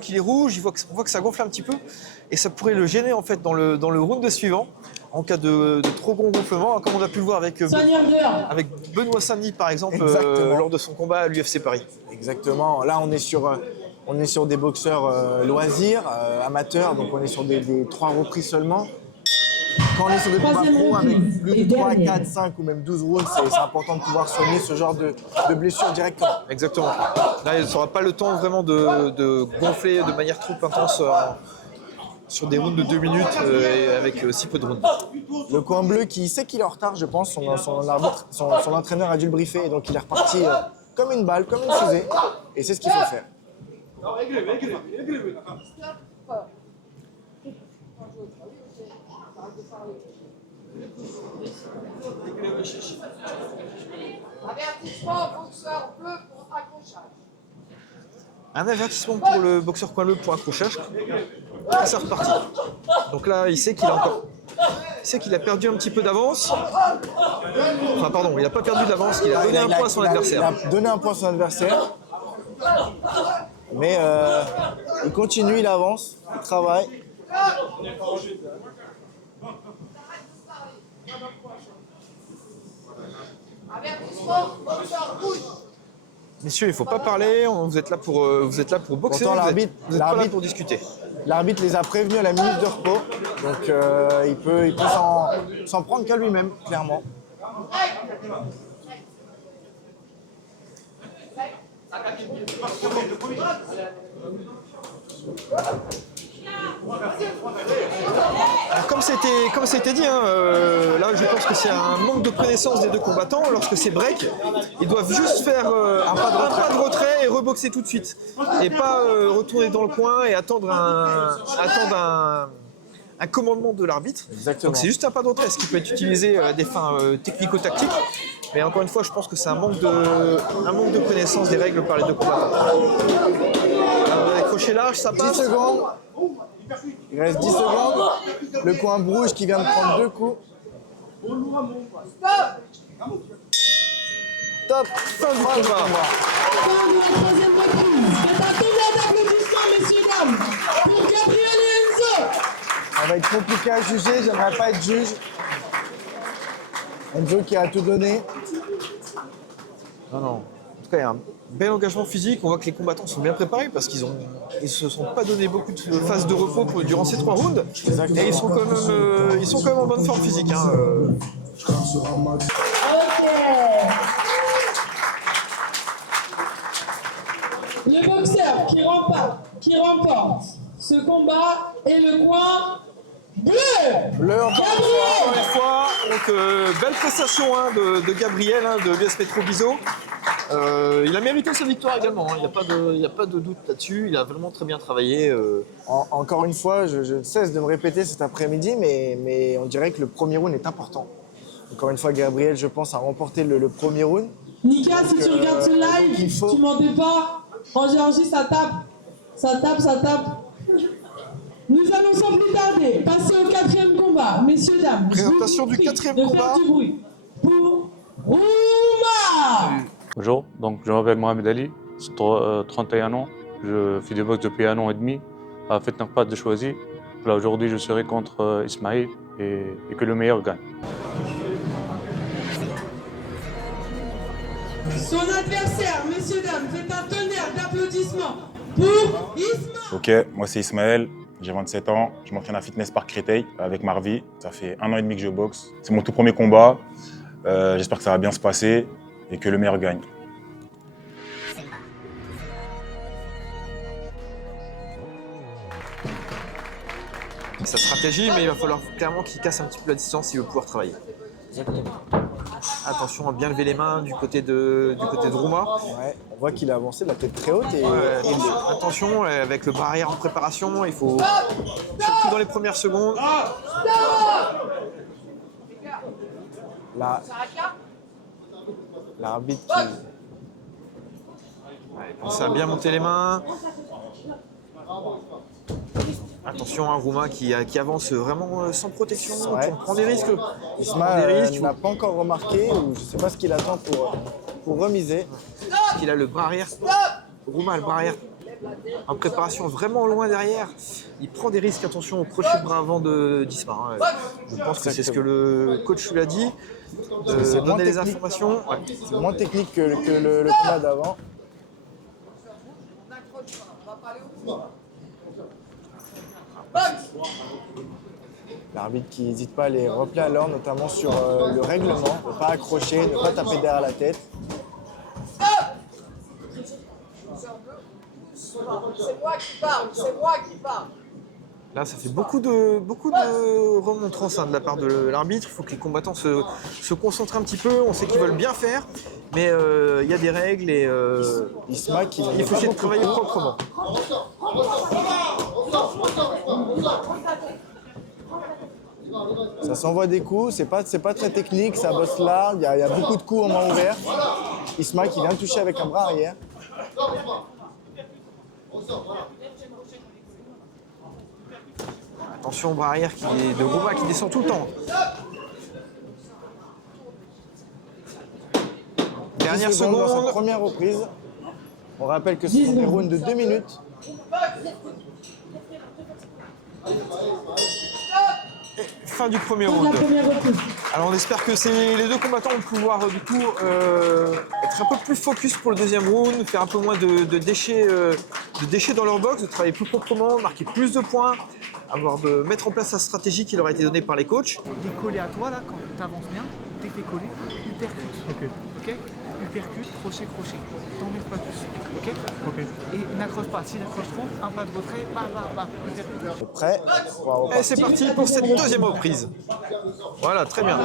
qu'il est rouge, on voit que ça gonfle un petit peu. Et ça pourrait le gêner en fait dans le round suivant. En cas de trop gros gonflement, comme on a pu le voir avec Benoît Saint-Denis par exemple lors de son combat à l'UFC Paris. Exactement. Là, on est sur des boxeurs loisirs, amateurs, donc on est sur des 3 reprises seulement. Quand on est sur des combats pro avec plus de 3, 4, 5 ou même 12 rounds, c'est important de pouvoir soigner ce genre de blessures directement. Exactement. Là, il ne sera pas le temps vraiment de gonfler de manière trop intense sur des rounds de 2 minutes avec si peu de rounds. Le coin bleu qui sait qu'il est en retard, je pense, son entraîneur a dû le briefer, et donc il est reparti comme une balle, comme une fusée, et c'est ce qu'il faut faire. Avertissement, boxeur bleu pour accrochage. Un avertissement pour le boxeur coin bleu pour accrochage. Et c'est reparti. Donc là, il sait qu'il a perdu un petit peu d'avance. Enfin, pardon, il n'a pas perdu d'avance, il a donné un point à son adversaire. Il a donné un point à son adversaire. Mais il continue, il avance, il travaille. Avertissement, boxeur rouge. Messieurs, il ne faut pas parler, vous êtes là pour boxer, Pourtant, vous n'êtes pas là pour discuter. L'arbitre les a prévenus à la minute de repos, donc il peut s'en prendre qu'à lui-même, clairement. Alors, comme c'était dit, hein, là je pense que c'est un manque de connaissance des deux combattants. Lorsque c'est break, ils doivent juste faire un pas de retrait et reboxer tout de suite. Et pas retourner dans le coin et attendre un commandement de l'arbitre. Donc c'est juste un pas de retrait, ce qui peut être utilisé à des fins technico-tactiques. Mais encore une fois, je pense que c'est un manque de connaissance des règles par les deux combattants. Crochet large, ça passe. 10 secondes. Il reste 10 secondes. Le coin rouge qui vient de prendre 2 coups. Top. Fin du combat. Fin de la troisième reprise. C'est un tonnerre d'applaudissements, messieurs, dames, pour Gabriel et Enzo. Ça va être compliqué à juger, j'aimerais pas être juge. Enzo qui a tout donné. Non. En tout cas, il y a un bel engagement physique. On voit que les combattants sont bien préparés parce qu'ils ne se sont pas donné beaucoup de phases de repos durant ces 3 rounds. Et ils sont quand même en bonne forme physique. Hein. Ok. Le boxeur qui remporte ce combat est le coin bleu. Encore une fois, donc belle prestation hein, de Gabriel hein, de l'US Métro Biseau. Il a mérité sa victoire également, hein. Il n'y a pas de doute là-dessus, il a vraiment très bien travaillé. Encore une fois, je cesse de me répéter cet après-midi, mais on dirait que le premier round est important. Encore une fois, Gabriel, je pense, a remporté le premier round. Nika, si tu regardes ce live, tu m'en dis pas. En Géorgie, ça tape. Ça tape, ça tape. Nous allons sans plus tarder passer au 4e combat. Messieurs, dames, présentation du 4e combat. Du bruit pour Rouma. Bonjour, donc je m'appelle Mohamed Ali, j'ai 31 ans, je fais du boxe depuis 1 an et demi à Fitnespark de Choisy. Là aujourd'hui je serai contre Ismaël et que le meilleur gagne. Son adversaire, messieurs, dames, faites un tonnerre d'applaudissements pour Ismaël. Ok, moi c'est Ismaël, j'ai 27 ans, je m'entraîne à Fitnespark Créteil avec Marvi. Ça fait 1 an et demi que je boxe. C'est mon tout premier combat, j'espère que ça va bien se passer et que le meilleur gagne. Sa stratégie, mais il va falloir clairement qu'il casse un petit peu la distance s'il veut pouvoir travailler. Attention à bien lever les mains du côté de Rouma. Ouais, on voit qu'il a avancé de la tête très haute. Et attention, avec le bras arrière en préparation, il faut, surtout dans les premières secondes. L'arbitre qui... Ça a bien monté les mains. Attention à Rouma qui avance vraiment sans protection, ouais. On prend des risques. Ismaël n'a pas encore remarqué, ou je ne sais pas ce qu'il attend pour remiser. Il a le bras arrière. Rouma a le bras arrière en préparation vraiment loin derrière. Il prend des risques, attention au crochet de bras avant d'Isma. Je pense que c'est ce que le coach lui a dit. C'est donner les technique. informations. Ouais. C'est moins technique que le combat d'avant. L'arbitre qui n'hésite pas à les rappeler à l'ordre, notamment sur le règlement, ne pas accrocher, ne pas taper derrière la tête. C'est moi qui parle, c'est moi qui parle. Là, ça fait beaucoup de remontrances de la part de l'arbitre. Il faut que les combattants se concentrent un petit peu. On sait qu'ils veulent bien faire, mais il y a des règles et il faut essayer de travailler proprement. Ça s'envoie des coups, c'est pas très technique, ça bosse là, il y a beaucoup de coups en main ouverte. Isma qui vient toucher avec un bras arrière. Attention au bras arrière de Rouma qui descend tout le temps. Dernière seconde. Dans sa première reprise. On rappelle que ce sont des rounds de 2 minutes. Fin du premier round. Alors on espère que les deux combattants vont pouvoir du coup être un peu plus focus pour le deuxième round, faire un peu moins de déchets dans leur box, de travailler plus proprement, marquer plus de points, mettre en place la stratégie qui leur a été donnée par les coachs. T'es collé à toi là, quand tu avances bien, t'es fait coller, uppercut. Ok. Uppercut, crochet. T'enlèves pas plus. Ok. Et n'accroche pas. Si n'accroche trop, un pas de retrait, uppercut. Prêt. Et c'est parti pour cette deuxième reprise. Voilà, très bien.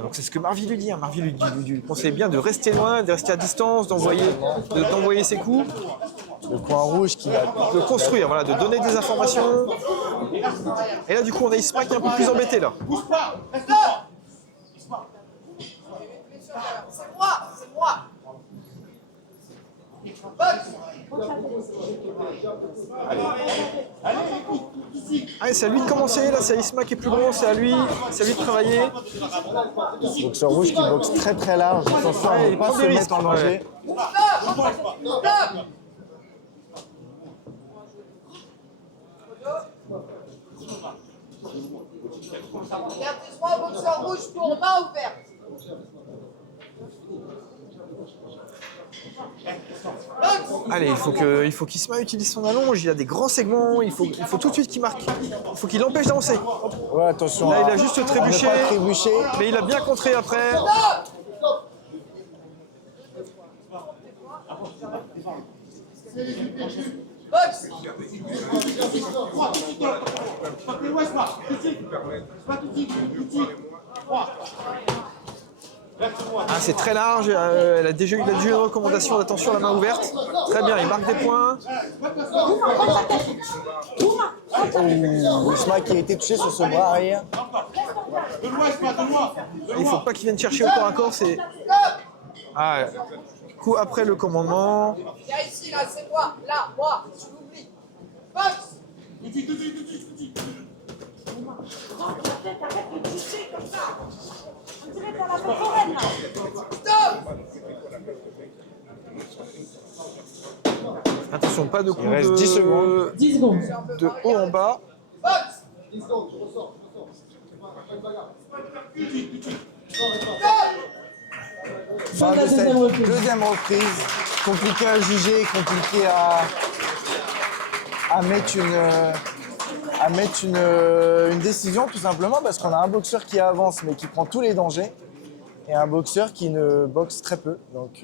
Donc c'est ce que Marvi lui dit. Marvi lui conseille bien de rester loin, de rester à distance, d'envoyer ses coups. Le coin rouge qui va... De construire, voilà, de donner des informations. Et là du coup on a Isma qui est un peu plus embêté là. Bouge pas, reste là. C'est moi. Allez, c'est à lui de commencer, là c'est Isma qui est plus grand, c'est à lui de travailler. Boxeur rouge qui boxe très très large, attention à ne pas se mettre en danger. Avertissement boxeur rouge pour main ouverte. Allez, il faut qu'Isma utilise son allonge, il a des grands segments, il faut tout de suite qu'il marque. Il faut qu'il l'empêche d'avancer. Ouais, attention. Là, il a juste trébuché, mais il a bien contré après. Ah, c'est très large, elle a déjà eu une recommandation d'attention à la main ouverte. Très bien, il marque des points. Isma qui a été touché sur ce bras arrière. Il faut pas qu'il vienne chercher au corps à corps, c'est... Ah, coup après le commandement. Viens ici, là, c'est moi. Là, moi, tu l'oublies. Box. Attention, pas de coup Il reste 10 secondes. 10 secondes. de haut en bas. Fin de cette deuxième reprise. Compliqué à juger, compliqué à mettre une décision tout simplement parce qu'on a un boxeur qui avance mais qui prend tous les dangers et un boxeur qui ne boxe très peu. Donc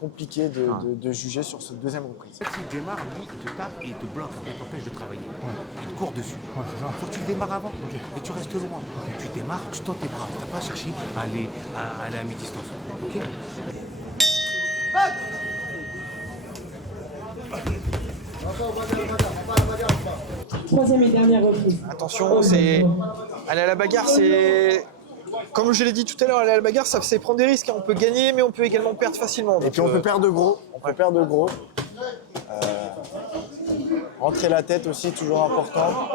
compliqué de juger sur cette deuxième reprise. S'il démarre, lui, il te tape et il te bloque, il t'empêche de travailler. Il te court dessus. Faut que tu le démarres avant et tu restes loin. Tu démarres, tu tends tes bras. Tu n'as pas cherché à aller à mi-distance. Ok. Troisième et dernière reprise. Attention, c'est... Aller à la bagarre, c'est... Comme je l'ai dit tout à l'heure, aller à la bagarre, ça c'est prendre des risques. On peut gagner, mais on peut également perdre facilement. Et puis on peut perdre gros. Rentrer la tête aussi, toujours important.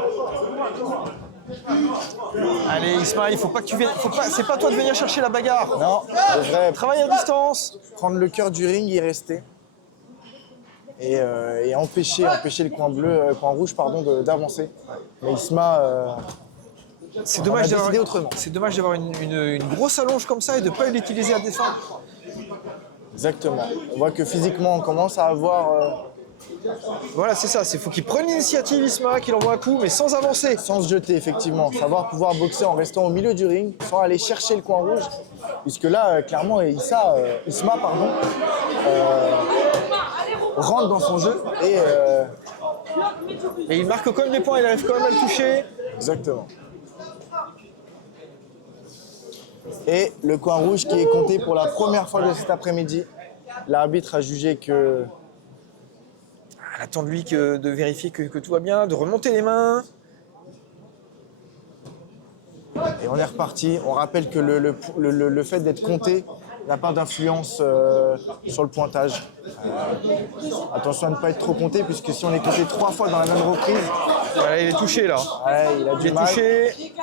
Allez Isma, il faut pas que tu viennes. C'est pas toi de venir chercher la bagarre. Non, c'est vrai. Travaille à distance. Prendre le cœur du ring, y rester. Et empêcher le coin rouge d'avancer. Mais Isma, c'est dommage d'avoir une grosse allonge comme ça et de ne pas l'utiliser à défendre. Exactement. On voit que physiquement, on commence à avoir... Voilà, c'est ça. Il faut qu'il prenne l'initiative, Isma, qu'il envoie un coup, mais sans avancer. Sans se jeter, effectivement. Savoir pouvoir boxer en restant au milieu du ring, sans aller chercher le coin rouge. Puisque là, clairement, Isma, rentre dans son jeu et il marque quand même des points, il arrive quand même à le toucher. Exactement. Et le coin rouge qui est compté pour la première fois de cet après-midi. L'arbitre a jugé que... Elle attend de lui de vérifier que tout va bien, de remonter les mains. Et on est reparti. On rappelle que le fait d'être compté n'a pas d'influence sur le pointage. Attention à ne pas être trop compté, puisque si on est compté 3 fois dans la même reprise... Voilà, il est touché là. Ouais, il a du mal. Touché.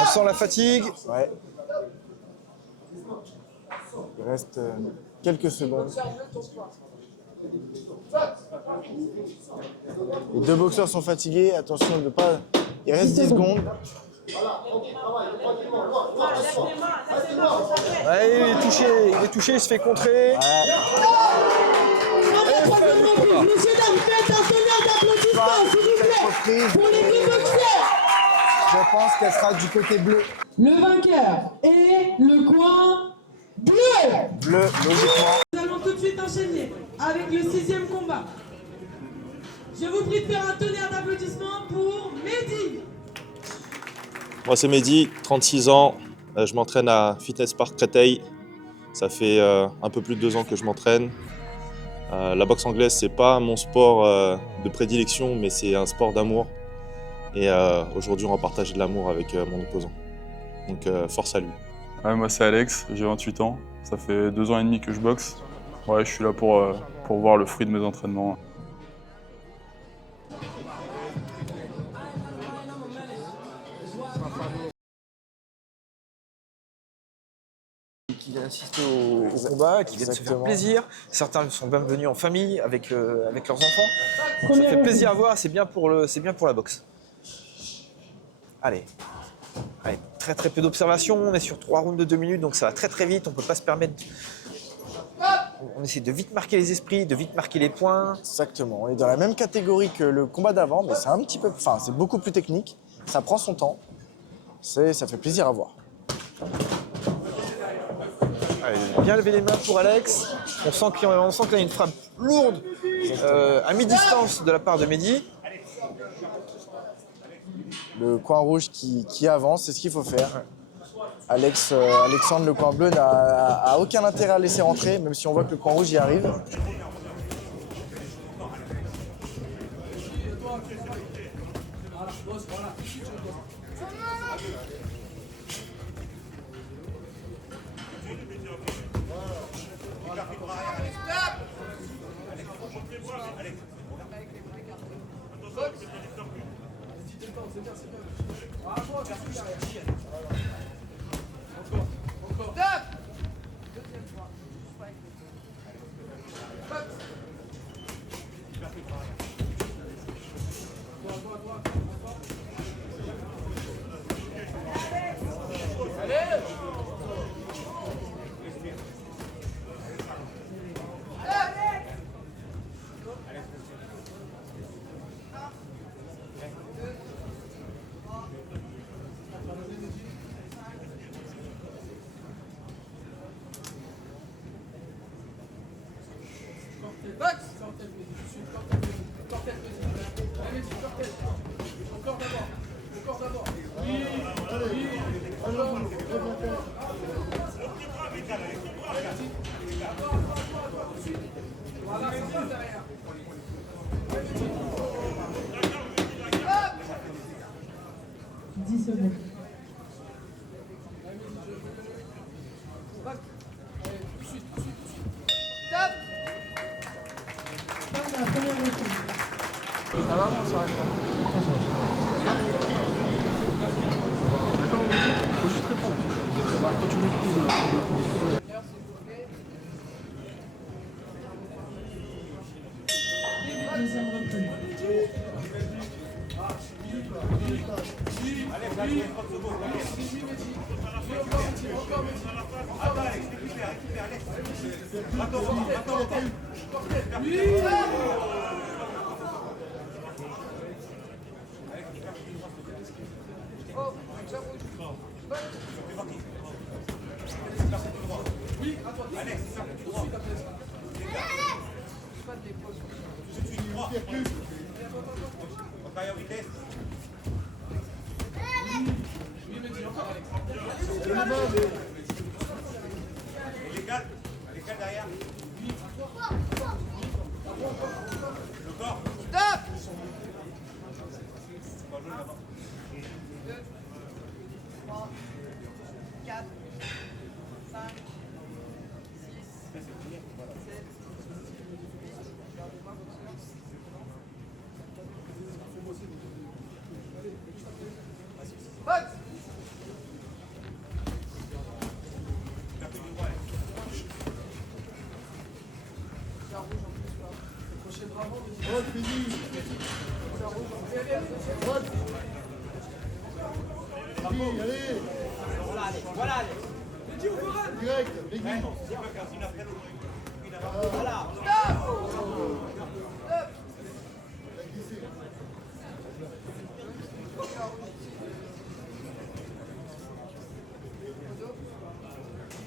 On sent la fatigue. Ouais. Il reste quelques secondes. Les deux boxeurs sont fatigués. Attention de ne pas... Il reste 10 secondes. Ouais, il est touché, il se fait contrer. Messieurs, dames, faites un tonnerre d'applaudissements, s'il vous plaît, pour les deux boxeurs. Je pense qu'elle sera du côté bleu. Le vainqueur est le coin bleu. Bleu, logiquement. Nous allons tout de suite enchaîner avec le 6e combat. Je vous prie de faire un tonnerre d'applaudissements pour Mehdi. Moi c'est Mehdi, 36 ans, je m'entraîne à Fitness Park Créteil. Ça fait un peu plus de 2 ans que je m'entraîne. La boxe anglaise c'est pas mon sport de prédilection, mais c'est un sport d'amour. Et aujourd'hui on va partager de l'amour avec mon opposant. Donc force à lui. Ouais, moi c'est Alex, j'ai 28 ans, ça fait 2 ans et demi que je boxe. Ouais, je suis là pour voir le fruit de mes entraînements. Qui viennent assister au combat, qui viennent se faire plaisir. Certains sont même venus en famille avec leurs enfants. Donc ça fait plaisir à voir, c'est bien pour la boxe. Allez, très très peu d'observation, on est sur 3 rounds de 2 minutes, donc ça va très très vite, on ne peut pas se permettre... On essaie de vite marquer les esprits, de vite marquer les points. Exactement, on est dans la même catégorie que le combat d'avant, mais c'est beaucoup plus technique, ça prend son temps, ça fait plaisir à voir. Allez, bien lever les mains pour Alex, on sent qu'il y a une frappe lourde à mi-distance de la part de Mehdi. Le coin rouge qui avance, c'est ce qu'il faut faire. Alexandre, le coin bleu, n'a aucun intérêt à laisser rentrer, même si on voit que le coin rouge y arrive. Ça va, on s'arrête pas. Faut juste répondre. Quand tu m'écoutes. Deuxième reprise.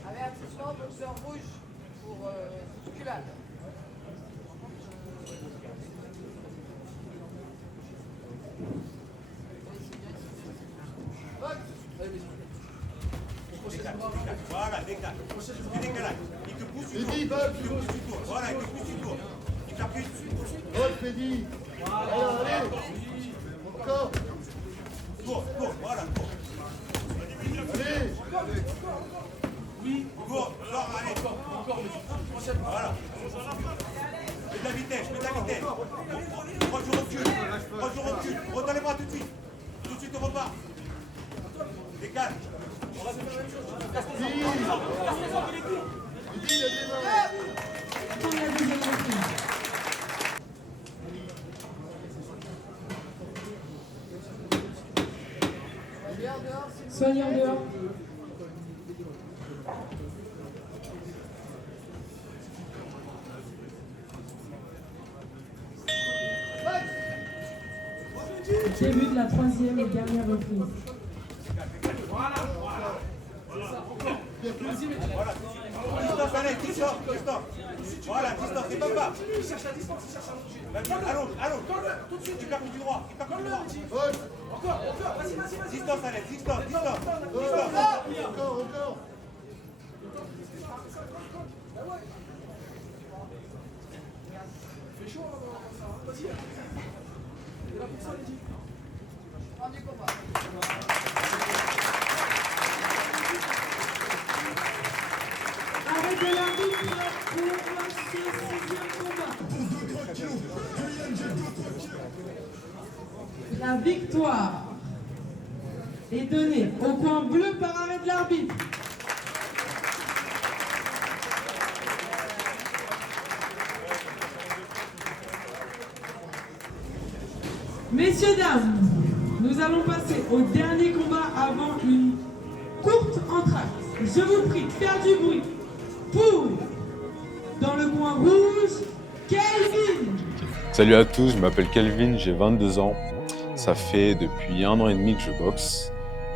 Avertissement, boxeur rouge pour Culade. Voilà, décale. Décalage. Il te pousse, tu tournes. Voilà, il te pousse, tu tournes. Il t'appuie. Fédi. Allez. Encore. Tourne, voilà, tourne. Allez. Oui. Tourne, sors, allez. Encore. Voilà. Mets de la vitesse, Moi, je recule. Redonne les bras tout de suite. Tout de suite, on repart. Décale. Soignez en dehors. Début de la troisième et dernière reprise. Distance, allez, distance. Voilà, distance, c'est pas. Allons. Tu perds du droit. Encore, vas-y. Distance, allez, distance. Encore. Fais chaud, vas-y. Et là, pour ça, Lydie. Rendu combat. Arrêt de l'arbitre pour ce sixième combat. La victoire est donnée au coin bleu par arrêt de l'arbitre. Messieurs, dames, nous allons passer au dernier combat avant une courte entracte. Je vous prie de faire du bruit pour, dans le coin rouge, Kelvin. Salut à tous, je m'appelle Kelvin, j'ai 22 ans. Ça fait depuis 1 an et demi que je boxe.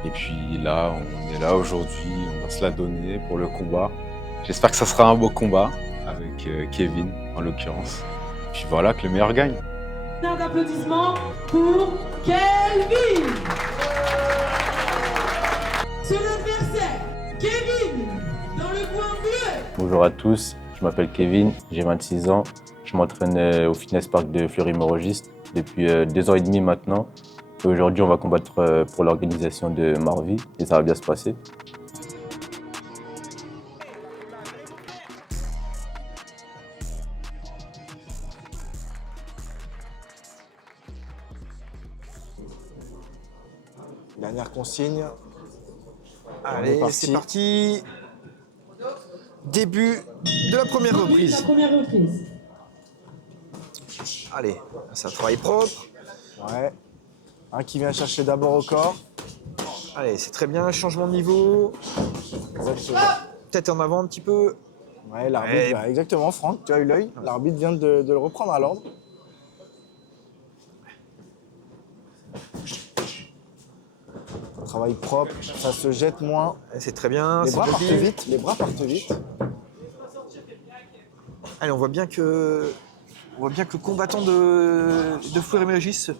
Et puis là, on est là aujourd'hui, on va se la donner pour le combat. J'espère que ça sera un beau combat avec Kevin en l'occurrence. Et puis voilà, que le meilleur gagne. Un applaudissement pour Kelvin. Son adversaire, Kevin, dans le coin bleu. Bonjour à tous, je m'appelle Kevin, j'ai 26 ans. Je m'entraîne au Fitness Park de Fleury-Mérogis depuis 2 ans et demi maintenant. Et aujourd'hui, on va combattre pour l'organisation de Marvi et ça va bien se passer. Dernière consigne. Allez, c'est parti. Début de la première reprise. Allez, c'est un travail propre. Ouais. Un qui vient chercher d'abord au corps. Allez, c'est très bien, changement de niveau. Exactement. Tête en avant un petit peu. Ouais, l'arbitre, bah, exactement, Franck, tu as eu l'œil. L'arbitre vient de le reprendre à l'ordre. Travail propre, ça se jette moins. C'est très bien. Les bras partent mobile. vite, les bras partent vite. Allez, on voit bien que le combattant de Fleury-Mérogis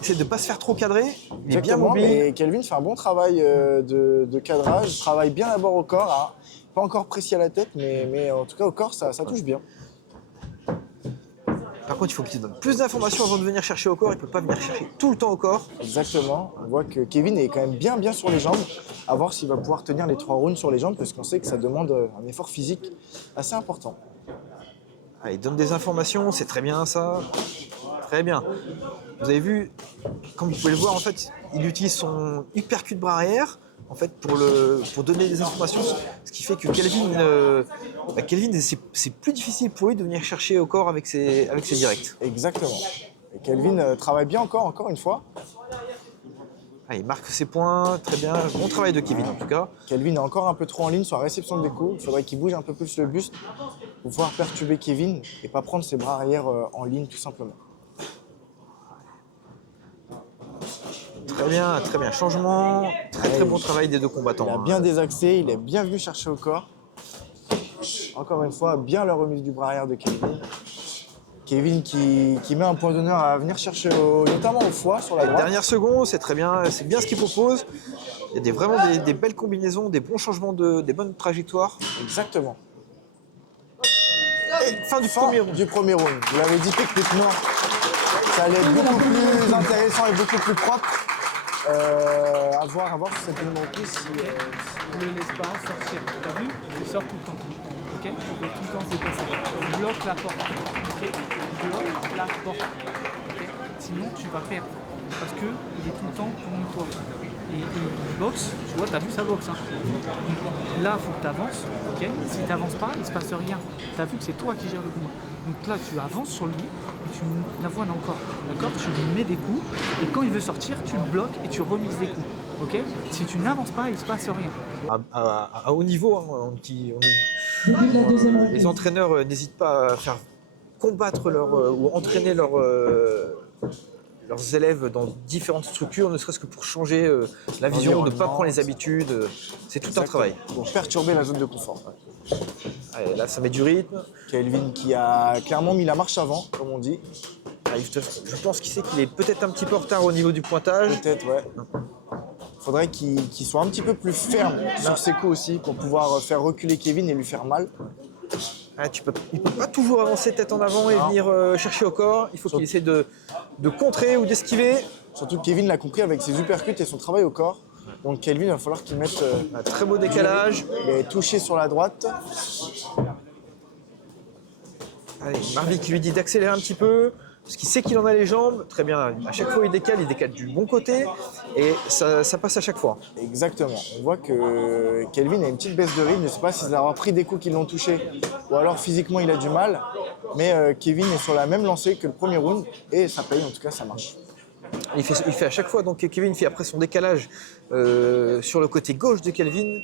essaie de ne pas se faire trop cadrer. Il est bien Exactement, mobile. mais Kelvin fait un bon travail de cadrage, travaille bien d'abord au corps. Hein. Pas encore précis à la tête, mais en tout cas au corps, ça touche bien. Par contre, il faut qu'il donne plus d'informations avant de venir chercher au corps. Il ne peut pas venir chercher tout le temps au corps. Exactement. On voit que Kevin est quand même bien sur les jambes. À voir s'il va pouvoir tenir les 3 rounds sur les jambes, parce qu'on sait que ça demande un effort physique assez important. Allez, il donne des informations, c'est très bien ça. Très bien. Vous avez vu, comme vous pouvez le voir, en fait, il utilise son uppercut bras arrière en fait, pour donner des informations. Ce qui fait que Kelvin, c'est plus difficile pour lui de venir chercher au corps avec ses directs. Exactement. Et Kelvin travaille bien encore une fois. Ah, il marque ses points, très bien. Bon travail de Kevin en tout cas. Kelvin est encore un peu trop en ligne sur la réception des coups. Il faudrait qu'il bouge un peu plus le buste pour pouvoir perturber Kevin et pas prendre ses bras arrière en ligne tout simplement. Très bien. Changement, très bon travail des deux combattants. Il a bien désaxé, il est bien venu chercher au corps. Encore une fois, bien la remise du bras arrière de Kevin. Kevin qui met un point d'honneur à venir chercher notamment au foie sur la droite. Dernière seconde, c'est très bien, c'est bien ce qu'il propose. Il y a vraiment des belles combinaisons, des bons changements, des bonnes trajectoires. Exactement. Et fin du premier round. Vous l'avez dit techniquement, ça allait être beaucoup plus intéressant et beaucoup plus propre. À voir sur cette deuxième reprise. Ne le laisse pas sortir. T'as vu? Il sort tout le temps. Ok? Il faut tout le temps se déplacer. Bloque la porte. Ok? Bloque la porte. Ok? Sinon tu vas perdre. Parce qu'il est tout le temps contre toi. Et il boxe, tu vois, t'as vu ça boxe. Hein. Là, il faut que tu avances. Okay, si tu n'avances pas, il ne se passe rien. Tu as vu que c'est toi qui gères le combat. Donc là, tu avances sur lui et tu l'avoines encore. D'accord? Tu lui mets des coups et quand il veut sortir, tu le bloques et tu remises des coups. Ok? Si tu n'avances pas, il ne se passe rien. À haut niveau, hein, les entraîneurs n'hésitent pas à faire combattre ou entraîner leurs élèves dans différentes structures, ne serait-ce que pour changer la vision, de ne pas prendre les habitudes. C'est tout un travail. Pour perturber la zone de confort. Allez, là, ça met du rythme. Kelvin qui a clairement mis la marche avant, comme on dit. Je pense qu'il sait qu'il est peut-être un petit peu en retard au niveau du pointage. Peut-être, ouais. Il faudrait qu'il soit un petit peu plus ferme sur ses coups aussi pour pouvoir faire reculer Kevin et lui faire mal. Ah, il ne peut pas toujours avancer tête en avant et venir chercher au corps. Il faut qu'il essaie de contrer ou d'esquiver. Surtout que Kevin l'a compris avec ses uppercuts et son travail au corps. Donc Kelvin, il va falloir qu'il mette un très beau décalage. Il est touché sur la droite. Allez, Marvi qui lui dit d'accélérer un petit peu, parce qu'il sait qu'il en a les jambes. Très bien, à chaque fois il décale du bon côté et ça passe à chaque fois. Exactement. On voit que Kelvin a une petite baisse de rythme. Je ne sais pas s'il a pris des coups qui l'ont touché ou alors physiquement il a du mal. Mais Kevin est sur la même lancée que le premier round et ça paye, en tout cas ça marche. Il fait à chaque fois, donc Kevin fait après son décalage sur le côté gauche de Kelvin.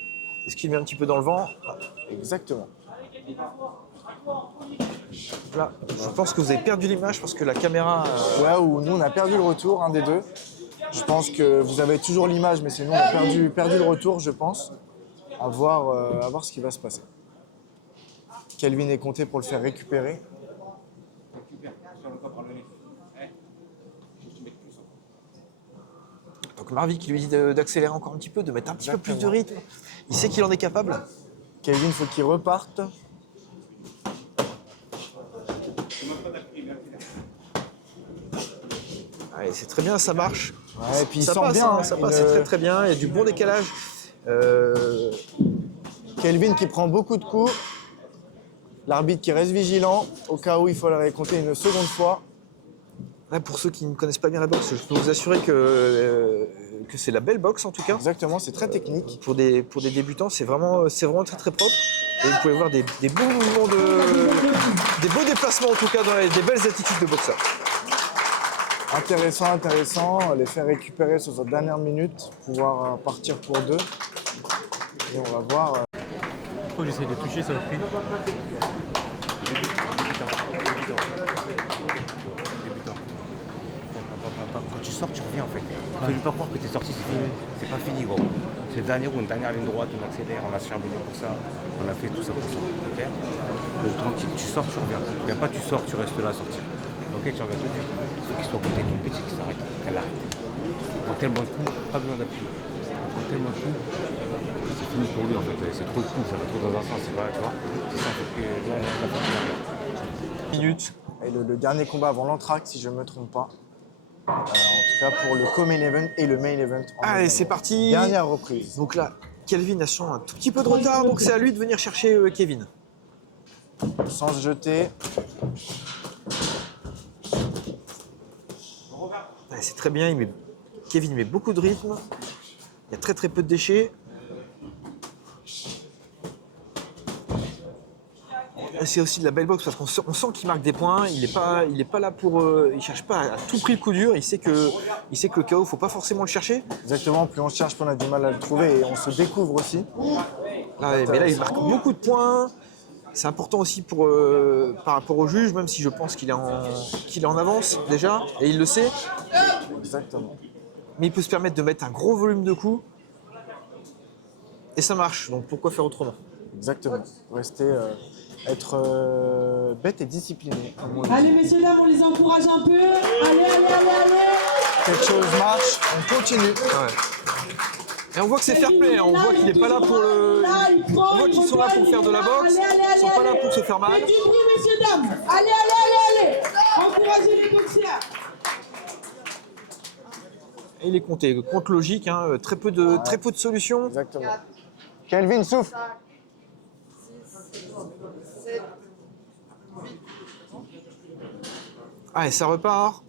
Est-ce qu'il met un petit peu dans le vent? Exactement. Là, je pense que vous avez perdu l'image parce que la caméra... Ouais, ou nous on a perdu le retour, un des deux. Je pense que vous avez toujours l'image, mais c'est nous on a perdu le retour, je pense. À voir ce qui va se passer. Kelvin est compté pour le faire récupérer. faut que Marvi qui lui dise d'accélérer encore un petit peu, de mettre un petit peu plus de rythme. Il sait qu'il en est capable. Kelvin, faut qu'il reparte. Ouais, c'est très bien, ça marche. Ouais, et puis il ça sent passe, bien. hein, ça passe, c'est très très bien. Il y a du bon décalage. Kelvin qui prend beaucoup de coups. L'arbitre qui reste vigilant au cas où il faudrait compter une seconde fois. Ouais, pour ceux qui ne connaissent pas bien la boxe, je peux vous assurer que c'est la belle boxe en tout cas. Exactement, c'est très technique. Pour des débutants, c'est vraiment très très propre. Et vous pouvez voir des beaux mouvements, des beaux déplacements en tout cas, des belles attitudes de boxeur. Intéressant, les faire récupérer sur cette dernière minute, pouvoir partir pour 2. Et on va voir. Faut que j'essaie de toucher, ça fait. Quand tu sors, tu reviens en fait. Tu ne peux pas croire que tu es sorti, c'est fini. C'est pas fini, gros. C'est le dernier round, dernière ligne droite, on accélère, on a charbonné pour ça, on a fait tout ça pour ça. Ok, tranquille, tu sors, tu reviens. Il n'y a pas tu sors, tu restes là à sortir. Ok, tu reviens tout de suite. Il faut qu'il soit côté ton petit qui s'arrête, qu'elle arrête. On prend tellement de coups, pas besoin d'appuyer. On prend tellement de coups, c'est fini pour lui en fait. C'est trop de coups, ça va trop dans un sens, c'est pas, tu vois. C'est ça, faut que là, on a pas Minutes. Et le dernier combat avant l'entracte, si je ne me trompe pas. En tout cas pour le co-main event et le main event. Allez, c'est parti. Dernière reprise. Donc là, Kelvin a un tout petit peu de retard, donc c'est à lui de venir chercher Kevin. Sans se jeter. Ouais, c'est très bien, Kevin met beaucoup de rythme. Il y a très très peu de déchets. C'est aussi de la belle boxe parce qu'on sent qu'il marque des points. Il est pas là pour, il cherche pas à tout prix le coup dur. Il sait que le KO, faut pas forcément le chercher. Exactement. Plus on cherche, plus on a du mal à le trouver et on se découvre aussi. Mais là, il marque beaucoup de points. C'est important aussi par rapport au juge, même si je pense qu'il est en avance déjà et il le sait. Exactement. Mais il peut se permettre de mettre un gros volume de coups et ça marche. Donc pourquoi faire autrement? Exactement. Rester. Être bête et discipliné. Allez, messieurs, dames, on les encourage un peu. Allez. Quelque chose marche, on continue. Et on voit que c'est fair play, hein. On voit qu'il n'est pas là pour on voit qu'ils sont là pour faire de la boxe, ils sont pas là pour se faire mal. Faites du bruit, messieurs, dames. Allez. Encouragez les boxeurs. Et il est compté, compte logique, hein. Très peu de solutions. Exactement. Kelvin, souffle. Allez, ça repart.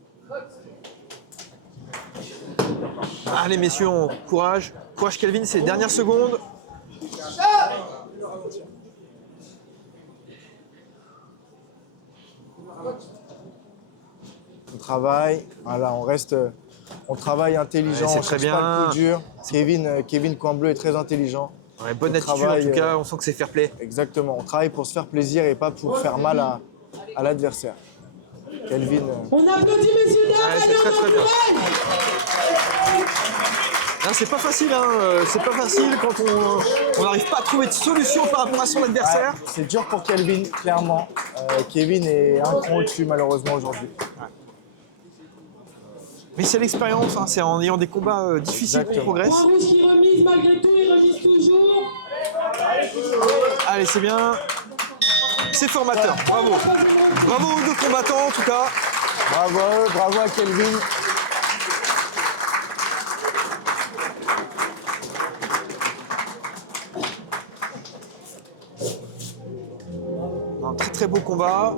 Allez, messieurs, courage. Courage, Kelvin, c'est les dernières secondes. On travaille, voilà, on travaille intelligent, Ouais, on très cherche pas bien. le coup dur. Kevin Coin Bleu est très intelligent. Ouais, bonne On attitude travaille, en tout cas, on sent que c'est fair play. Exactement, on travaille pour se faire plaisir et pas pour faire mal à l'adversaire. Kelvin. On applaudit, messieurs, dames. Ouais, c'est Allez, très, on très bien. encourage. C'est pas facile, hein. C'est pas facile quand on n'arrive pas à trouver de solution par rapport à son adversaire. Ouais, c'est dur pour Kelvin, clairement. Kevin est un cran au-dessus, malheureusement, aujourd'hui. Mais c'est l'expérience, hein. C'est en ayant des combats difficiles qu'on progresse. Point rouge qui remise malgré tout, il remise toujours. Allez, c'est bien. C'est formateur, bravo. Bravo aux deux combattants en tout cas. Bravo à eux, bravo à Kelvin. Un très très beau combat.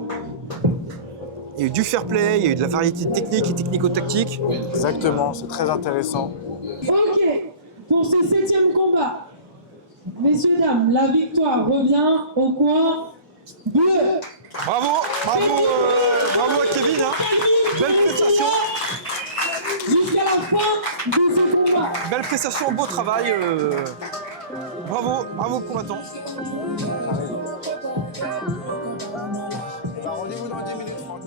Il y a eu du fair play, il y a eu de la variété de techniques et technico-tactiques. Exactement, c'est très intéressant. Ok, pour ce 7e combat, messieurs, dames, la victoire revient au coin bleu. Bravo à Kevin, hein. Belle prestation. Jusqu'à la fin de ce combat. Belle prestation, beau travail. Bravo combattant. Rendez-vous dans 10 minutes, Franck.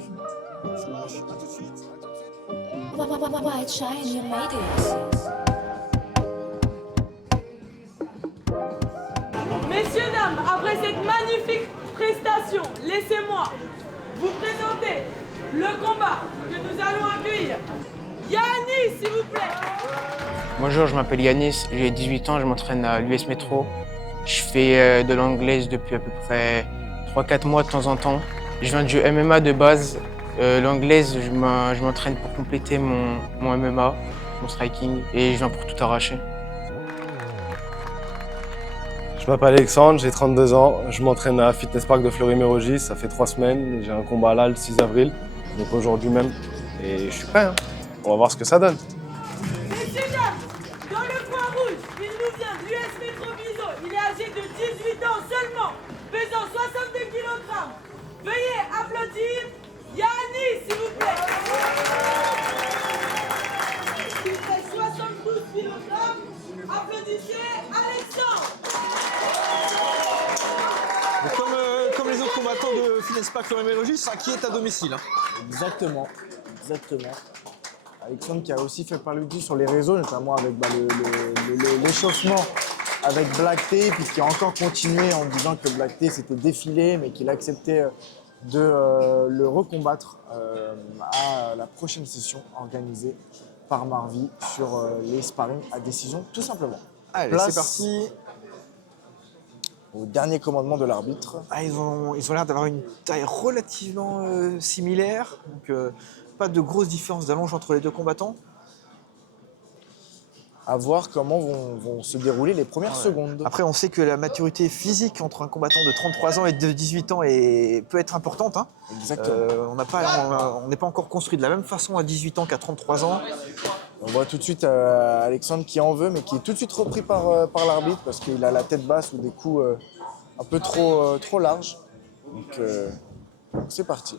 Ça marche, à tout de suite. White shine, you made it. Messieurs, dames, après cette magnifique prestation, laissez-moi vous présenter le combat que nous allons accueillir. Yannis, s'il vous plaît. Bonjour, je m'appelle Yanis, j'ai 18 ans, je m'entraîne à l'US Métro. Je fais de l'anglaise depuis à peu près 3-4 mois de temps en temps. Je viens du MMA de base. L'anglaise, je m'entraîne pour compléter mon MMA, mon striking, et je viens pour tout arracher. Je m'appelle Alexandre, j'ai 32 ans, je m'entraîne à Fitness Park de Fleury-Mérogis, ça fait 3 semaines, j'ai un combat là le 6 avril, donc aujourd'hui même, et je suis prêt, hein. On va voir ce que ça donne. Messieurs, dames, dans le coin rouge, il nous vient de l'US Métro Bizo. Il est âgé de 18 ans seulement, pesant 62 kg. Veuillez applaudir Yanis, s'il vous plaît. Il fait 72 kg. Applaudissez Alexandre. Comme les autres combattants de Fitness Park Fleury-Mérogis, ça qui est à domicile. Exactement. Alexandre qui a aussi fait parler de lui sur les réseaux, notamment avec l'échauffement avec Black T, puis qui a encore continué en disant que Black T s'était défilé, mais qu'il acceptait de le recombattre à la prochaine session organisée par Marvi sur les sparring à décision, tout simplement. Allez, c'est parti. Au dernier commandement de l'arbitre. Ah, ils ont l'air d'avoir une taille relativement similaire, donc pas de grosse différence d'allonge entre les deux combattants. À voir comment vont se dérouler les premières secondes. Après, on sait que la maturité physique entre un combattant de 33 ans et de 18 ans peut être importante. Hein. Exactement. On n'est pas encore construit de la même façon à 18 ans qu'à 33 ans. On voit tout de suite Alexandre qui en veut, mais qui est tout de suite repris par l'arbitre parce qu'il a la tête basse ou des coups un peu trop larges. Donc c'est parti.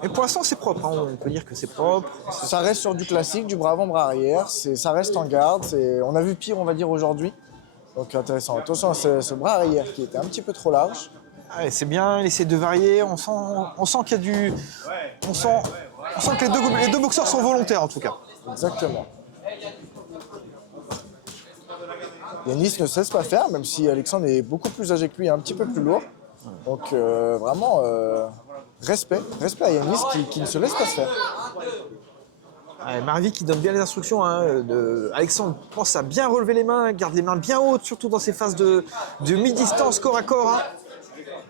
Et pour l'instant, c'est propre. Hein. On peut dire que c'est propre. Ça reste sur du classique, du bras avant, bras arrière. Ça reste en garde. On a vu pire, on va dire, aujourd'hui. Donc intéressant. Attention à ce bras arrière qui était un petit peu trop large. Ouais, c'est bien, il essaie de varier. On sent qu'il y a du... On sent que les deux boxeurs sont volontaires, en tout cas. Exactement. Yanis ne cesse pas faire, même si Alexandre est beaucoup plus âgé que lui et un petit peu plus lourd. Donc vraiment, respect à Yanis qui ne se laisse pas se faire. Marvi qui donne bien les instructions. Hein, Alexandre pense à bien relever les mains, garde les mains bien hautes, surtout dans ces phases de mi-distance corps à corps. Hein.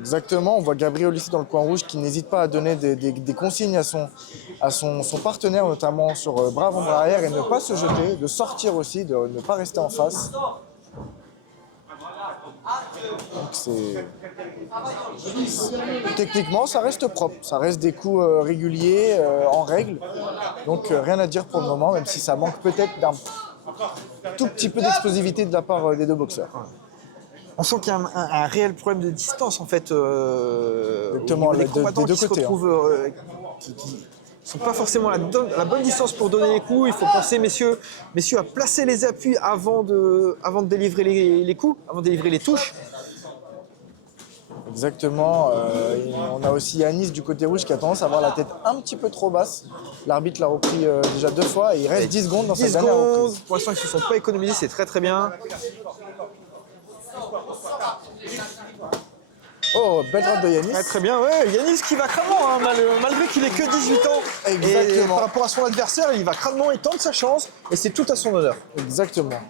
Exactement, on voit Gabriel ici dans le coin rouge qui n'hésite pas à donner des consignes à son partenaire, notamment sur bras avant, bras arrière, et ne pas se jeter, de sortir aussi, de ne pas rester en face. Donc techniquement, ça reste propre, ça reste des coups réguliers, en règle. Donc rien à dire pour le moment, même si ça manque peut-être d'un tout petit peu d'explosivité de la part des deux boxeurs. On sent qu'il y a un réel problème de distance en fait. Exactement, les combattants des deux qui côtés. se retrouvent, qui sont pas forcément à la bonne distance pour donner les coups. Il faut penser, messieurs, à placer les appuis avant de délivrer les coups, avant de délivrer les touches. Exactement. On a aussi Yanis du côté rouge qui a tendance à avoir la tête un petit peu trop basse. L'arbitre l'a repris déjà 2 fois et il reste 10 secondes dans cette dernière reprise. Pour l'instant, ils ne se sont pas économisés, c'est très très bien. Oh, belle droite de Yanis. Ouais, très bien, ouais. Yanis qui va crânement, hein, malgré qu'il ait que 18 ans. Exactement. Et par rapport à son adversaire, il va crânement, il tente sa chance et c'est tout à son honneur. Exactement.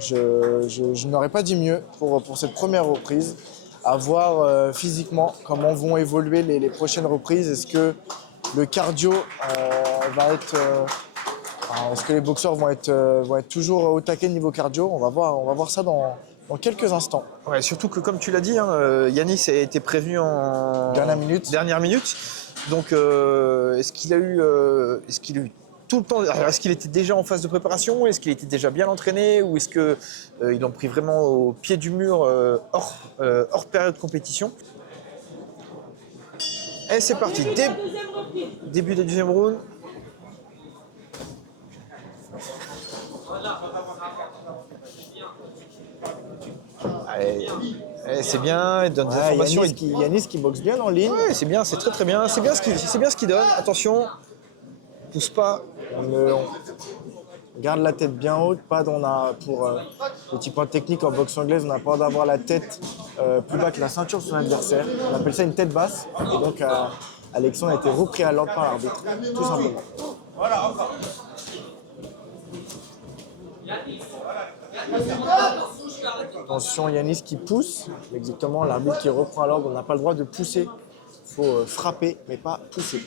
Je n'aurais pas dit mieux pour cette première reprise. À voir physiquement comment vont évoluer les prochaines reprises. Est-ce que le cardio va être... est-ce que les boxeurs vont être toujours au taquet niveau cardio? On va voir ça dans quelques instants. Ouais, surtout que comme tu l'as dit, hein, Yanis a été prévenu en dernière minute. Donc est-ce qu'il a eu tout le temps? Alors, est-ce qu'il était déjà en phase de préparation? Est-ce qu'il était déjà bien entraîné? Ou est-ce qu'il en pris vraiment au pied du mur hors période de compétition? Et c'est parti. Début de deuxième round. Allez, c'est bien, il donne des informations. Yanis qui boxe bien en ligne. Oui, c'est bien, c'est très très bien. C'est bien ce qu'il donne. Attention, pousse pas. On garde la tête bien haute. Pour petit point technique en boxe anglaise, on n'a pas d'avoir la tête plus bas que la ceinture de son adversaire. On appelle ça une tête basse. Et donc Alexandre a été repris à l'ordre par l'arbitre, tout simplement. Attention, Yanis qui pousse. Exactement, l'arbitre qui reprend l'ordre. On n'a pas le droit de pousser. Il faut frapper, mais pas pousser.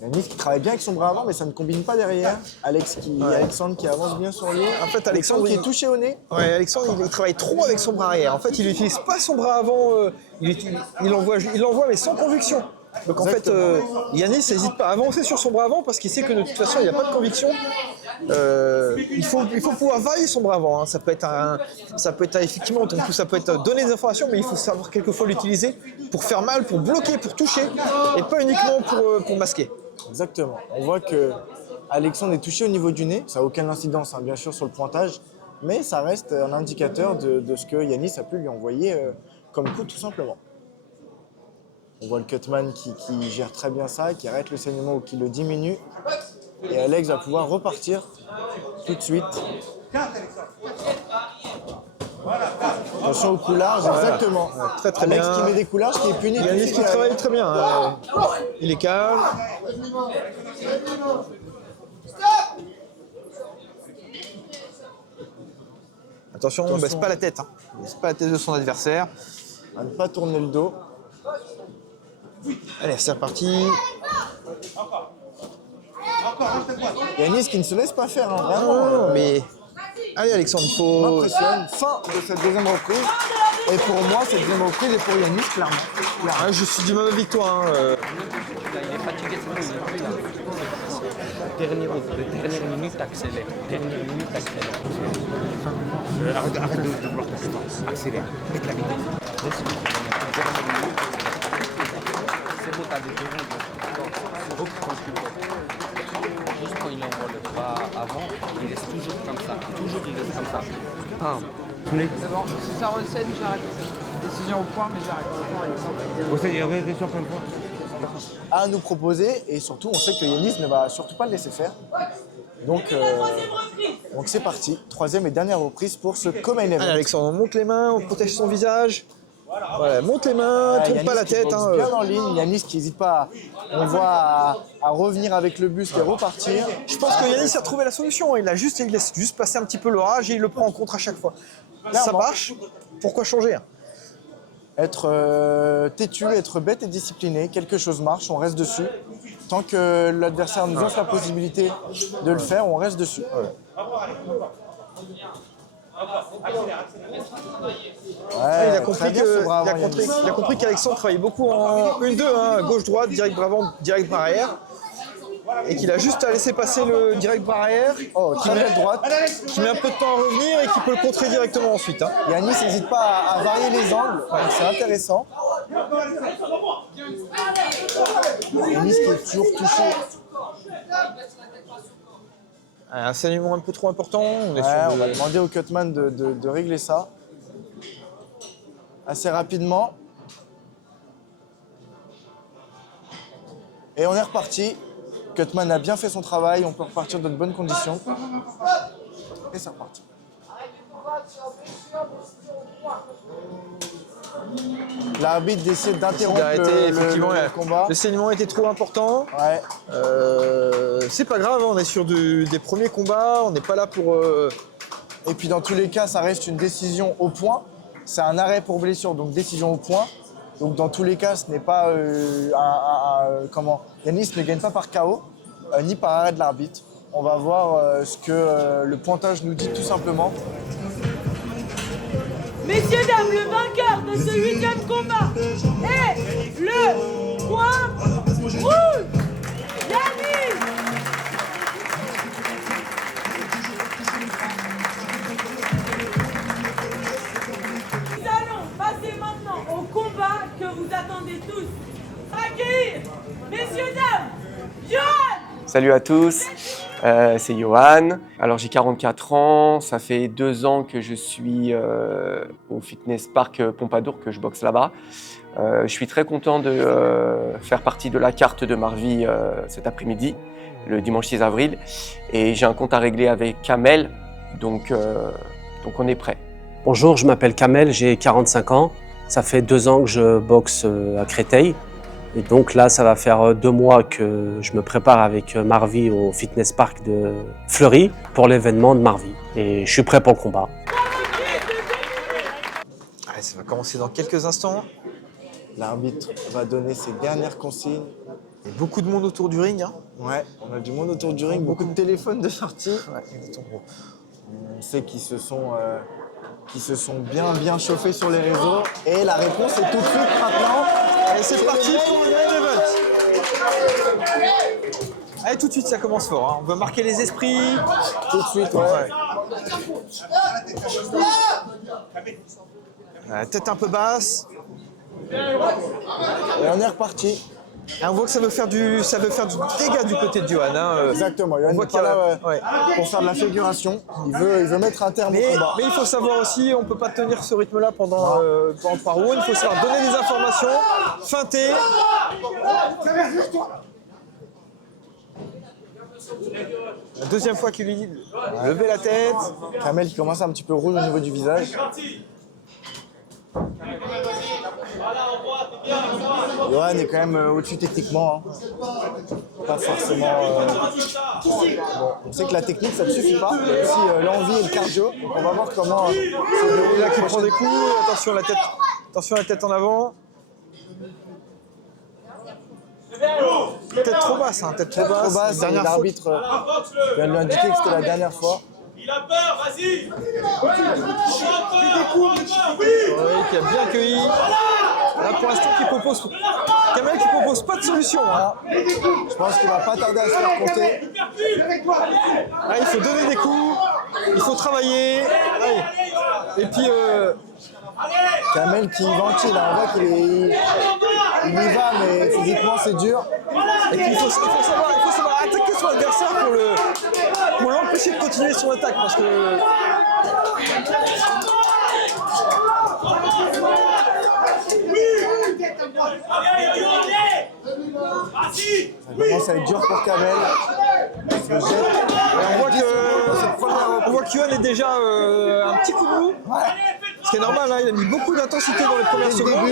Yanis qui travaille bien avec son bras avant, mais ça ne combine pas derrière. Alexandre qui avance bien sur lui. En fait, Alexandre qui est touché au nez. Ouais, Alexandre, il travaille trop avec son bras arrière. En fait, il n'utilise pas son bras avant. Il envoie, mais sans conviction. Donc en fait, Yanis n'hésite pas à avancer sur son bras avant parce qu'il sait que de toute façon, il n'y a pas de conviction. Il faut pouvoir varier son bras avant. Hein. Ça peut être effectivement, donc ça peut être donner des informations, mais il faut savoir quelquefois l'utiliser pour faire mal, pour bloquer, pour toucher, et pas uniquement pour masquer. Exactement. On voit que Alexandre est touché au niveau du nez. Ça n'a aucune incidence, hein, bien sûr, sur le pointage, mais ça reste un indicateur de ce que Yanis a pu lui envoyer comme coup, tout simplement. On voit le cutman qui gère très bien ça, qui arrête le saignement ou qui le diminue. Et Alex va pouvoir repartir tout de suite. Attention au coup large, exactement. Très Alex bien. qui met des coups larges, qui est puni. Yanis qui travaille très bien. Hein. Il est calme. Attention, on ne baisse pas la tête. Hein. On baisse pas la tête de son adversaire. À ne pas tourner le dos. Allez, c'est reparti. Yanis qui ne se laisse pas faire, hein, vraiment. Mais allez Alexandre, il faut... M'impressionne. Fin de cette deuxième reprise. Et pour moi, cette deuxième reprise est pour Yanis, clairement. Ah, je suis du même avec toi. Hein. Il est fatigué, dernière minute, accélère. Dernière minute, accélère. Arrête de vouloir ta défense. Accélère. Mets la vitesse. C'est beau, t'as des deux juste quand il envoie le bras avant, il laisse toujours comme ça. Toujours, il laisse comme ça. C'est bon, si ça recède, j'arrête. Décision au point, mais j'arrête. Il y avait des sur plein de points. À nous proposer, et surtout, on sait que Yanis ne va surtout pas le laisser faire. Donc c'est parti. Troisième et dernière reprise pour ce co-main event. Allez Alexandre, on monte les mains, on protège son visage. Voilà, monte les mains, tourne pas la tête. Qui boxe bien en ligne, Yanis qui n'hésite pas, on voit, à revenir avec le buste et repartir. Je pense que Yanis a trouvé la solution. Il laisse juste passer un petit peu l'orage et il le prend en contre à chaque fois. Ça marche, pourquoi changer? Être têtu, être bête et discipliné, quelque chose marche, on reste dessus. Tant que l'adversaire nous offre la possibilité de le faire, on reste dessus. Ouais, il a compris qu'Alexandre travaillait beaucoup en 1-2, hein, gauche-droite, direct bras avant, direct bras arrière. Et qu'il a juste à laisser passer le direct bras arrière, qui met un peu de temps à revenir et qui peut le contrer directement ensuite. Hein. Yanis n'hésite pas à varier les angles, c'est intéressant. Yanis qui est toujours touché. Un saignement un peu trop important. On va demander au cutman de régler ça assez rapidement. Et on est reparti. Cutman a bien fait son travail, on peut repartir dans de bonnes conditions. Et c'est reparti. L'arbitre décide d'interrompre le combat. Le saignement était trop important. Ouais. C'est pas grave, on est sur des premiers combats, on n'est pas là pour... Et puis dans tous les cas, ça reste une décision au point. C'est un arrêt pour blessure, donc décision au point. Donc dans tous les cas, ce n'est pas Yanis ne gagne pas par KO, ni par arrêt de l'arbitre. On va voir ce que le pointage nous dit tout simplement. Messieurs, dames, le vainqueur de ce 8e combat est le point rouge, Yanis. Nous allons passer maintenant au combat que vous attendez tous. Accueillir, messieurs, dames, Johan. Salut à tous, c'est Johan. Alors j'ai 44 ans, ça fait 2 ans que je suis au Fitness Park Pompadour, que je boxe là-bas. Je suis très content de faire partie de la carte de Marvi cet après-midi, le dimanche 6 avril. Et j'ai un compte à régler avec Kamel, donc on est prêt. Bonjour, je m'appelle Kamel, j'ai 45 ans. Ça fait 2 ans que je boxe à Créteil. Et donc là, ça va faire 2 mois que je me prépare avec Marvi au Fitness Park de Fleury pour l'événement de Marvi. Et je suis prêt pour le combat. Allez, ça va commencer dans quelques instants. L'arbitre va donner ses dernières consignes. Il y a beaucoup de monde autour du ring. Hein. Ouais, on a du monde autour du ring, beaucoup de téléphones de sortie. Ouais, on sait qu'ils se sont bien chauffés sur les réseaux. Et la réponse est tout de suite maintenant. Et c'est parti pour le main event. Allez, tout de suite, ça commence fort. Hein. On veut marquer les esprits. Tout de suite, ouais. Tête un peu basse. Et on est reparti. Et on voit que ça veut faire du dégât du côté de Johan. Hein. Exactement, Johan n'est pas là pour faire de la figuration. Il veut mettre un terme au combat. Mais il faut savoir aussi, on ne peut pas tenir ce rythme-là pendant 3 rounds. Il faut savoir donner des informations, feinter. La deuxième fois qu'il lui dit lever la tête. Kamel qui commence un petit peu rouge au niveau du visage. Johan est quand même au-dessus techniquement. Hein. Pas forcément. Bon, on sait que la technique ça ne suffit pas. Il y a aussi l'envie et le cardio. Donc on va voir comment. Là qui prend des coups. Attention la tête en avant. Tête trop basse. Hein, tête trop basse. L'arbitre vient de lui indiquer que c'était la dernière fois. Il a peur, vas-y. Oui, qui a bien accueilli. Là, pour l'instant, Kamel qui propose pas de solution. Hein. Je pense qu'il va pas tarder à se faire compter. Là, il faut donner des coups, il faut travailler. Allez. Et puis, Kamel qui ventile, hein. On voit qu'il y va, mais physiquement c'est dur. Et puis, il faut savoir attaquer son adversaire pour l'empêcher de continuer son attaque. Parce que. Ça commence à être dur pour Kamel. On voit que Johan est déjà un petit coup de mou. Ce qui est normal, hein, il a mis beaucoup d'intensité dans les premières secondes.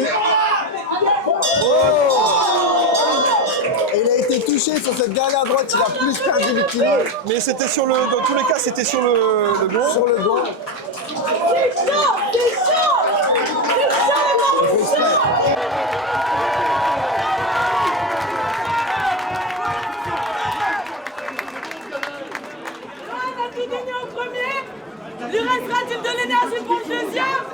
Et il a été touché sur cette dernière droite, il a plus perdu l'équilibre. Mais c'était dans tous les cas, c'était sur le gond. Sur le gond. Lui restera-t-il de l'énergie pour le deuxième?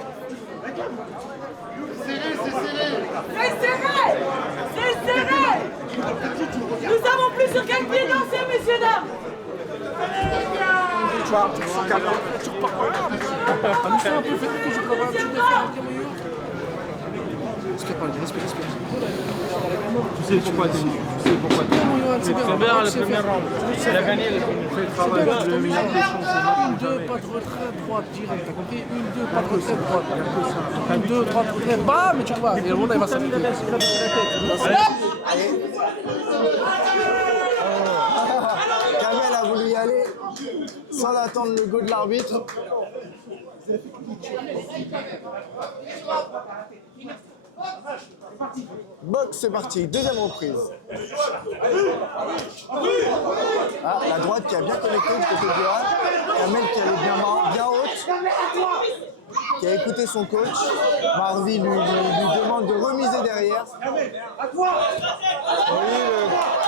C'est serré. Nous savons plus sur quel pied danser, messieurs, dames. Tu sais pourquoi c'est très bien le premier round. Il a gagné le travail. 1-2, pas de retrait, droite, direct. T'as compris? 1-2, pas de retrait, droite. 1-2, 3 de retrait, bam, mais tu vois, et le monde il va s'arrêter. Kamel a voulu y aller sans attendre le go de l'arbitre. Box, c'est parti, deuxième reprise. Ah, la droite qui a bien connecté du côté de Johan. Kamel qui allait bien haute, qui a écouté son coach. Marvi lui demande de remiser derrière. Oui,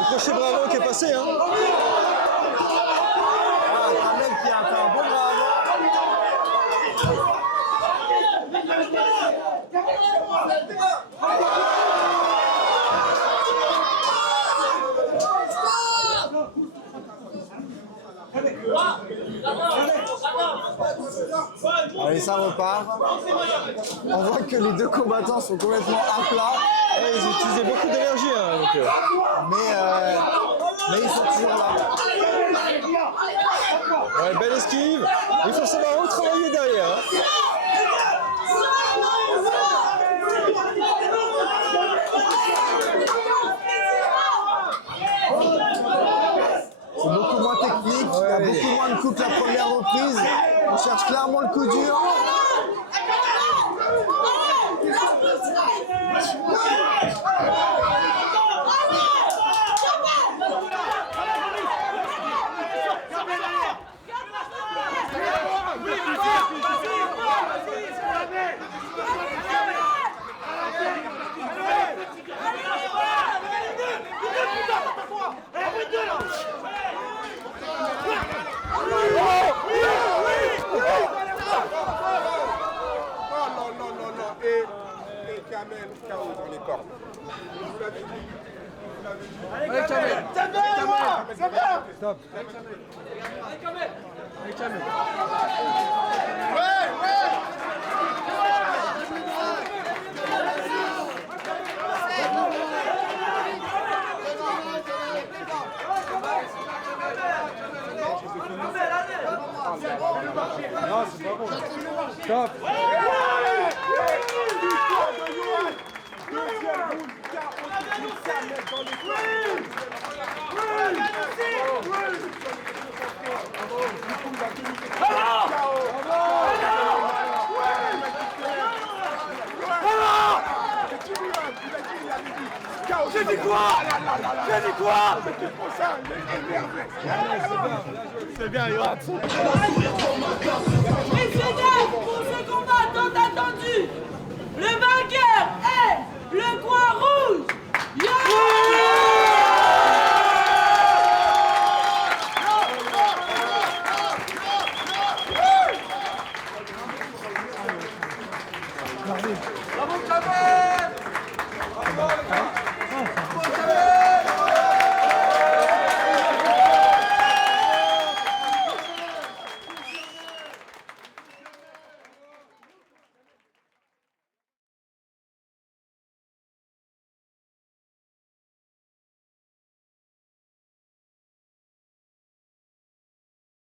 le crochet bravo qui est passé. Hein. Ah, Kamel qui a fait un bon bravo. Allez, ça repart. On voit que les deux combattants sont complètement à plat. Ils utilisaient beaucoup d'énergie. Hein, mais ils sont toujours là. Ouais, belle esquive. Il faut savoir retravailler derrière. Hein. C'est beaucoup moins technique, il y a beaucoup moins de coups que la première reprise. On cherche clairement le coup dur. Allez, Kamel. C'est bien, moi. C'est bien. Stop. Allez, Kamel. Allez, Kamel. Ouais. Non, c'est pas bon. Stop. J'ai dit quoi? J'ai dit quoi? C'est bien, Yoann. Messieurs, dames, pour ce combat tant attendu, le vainqueur est le coin rouge.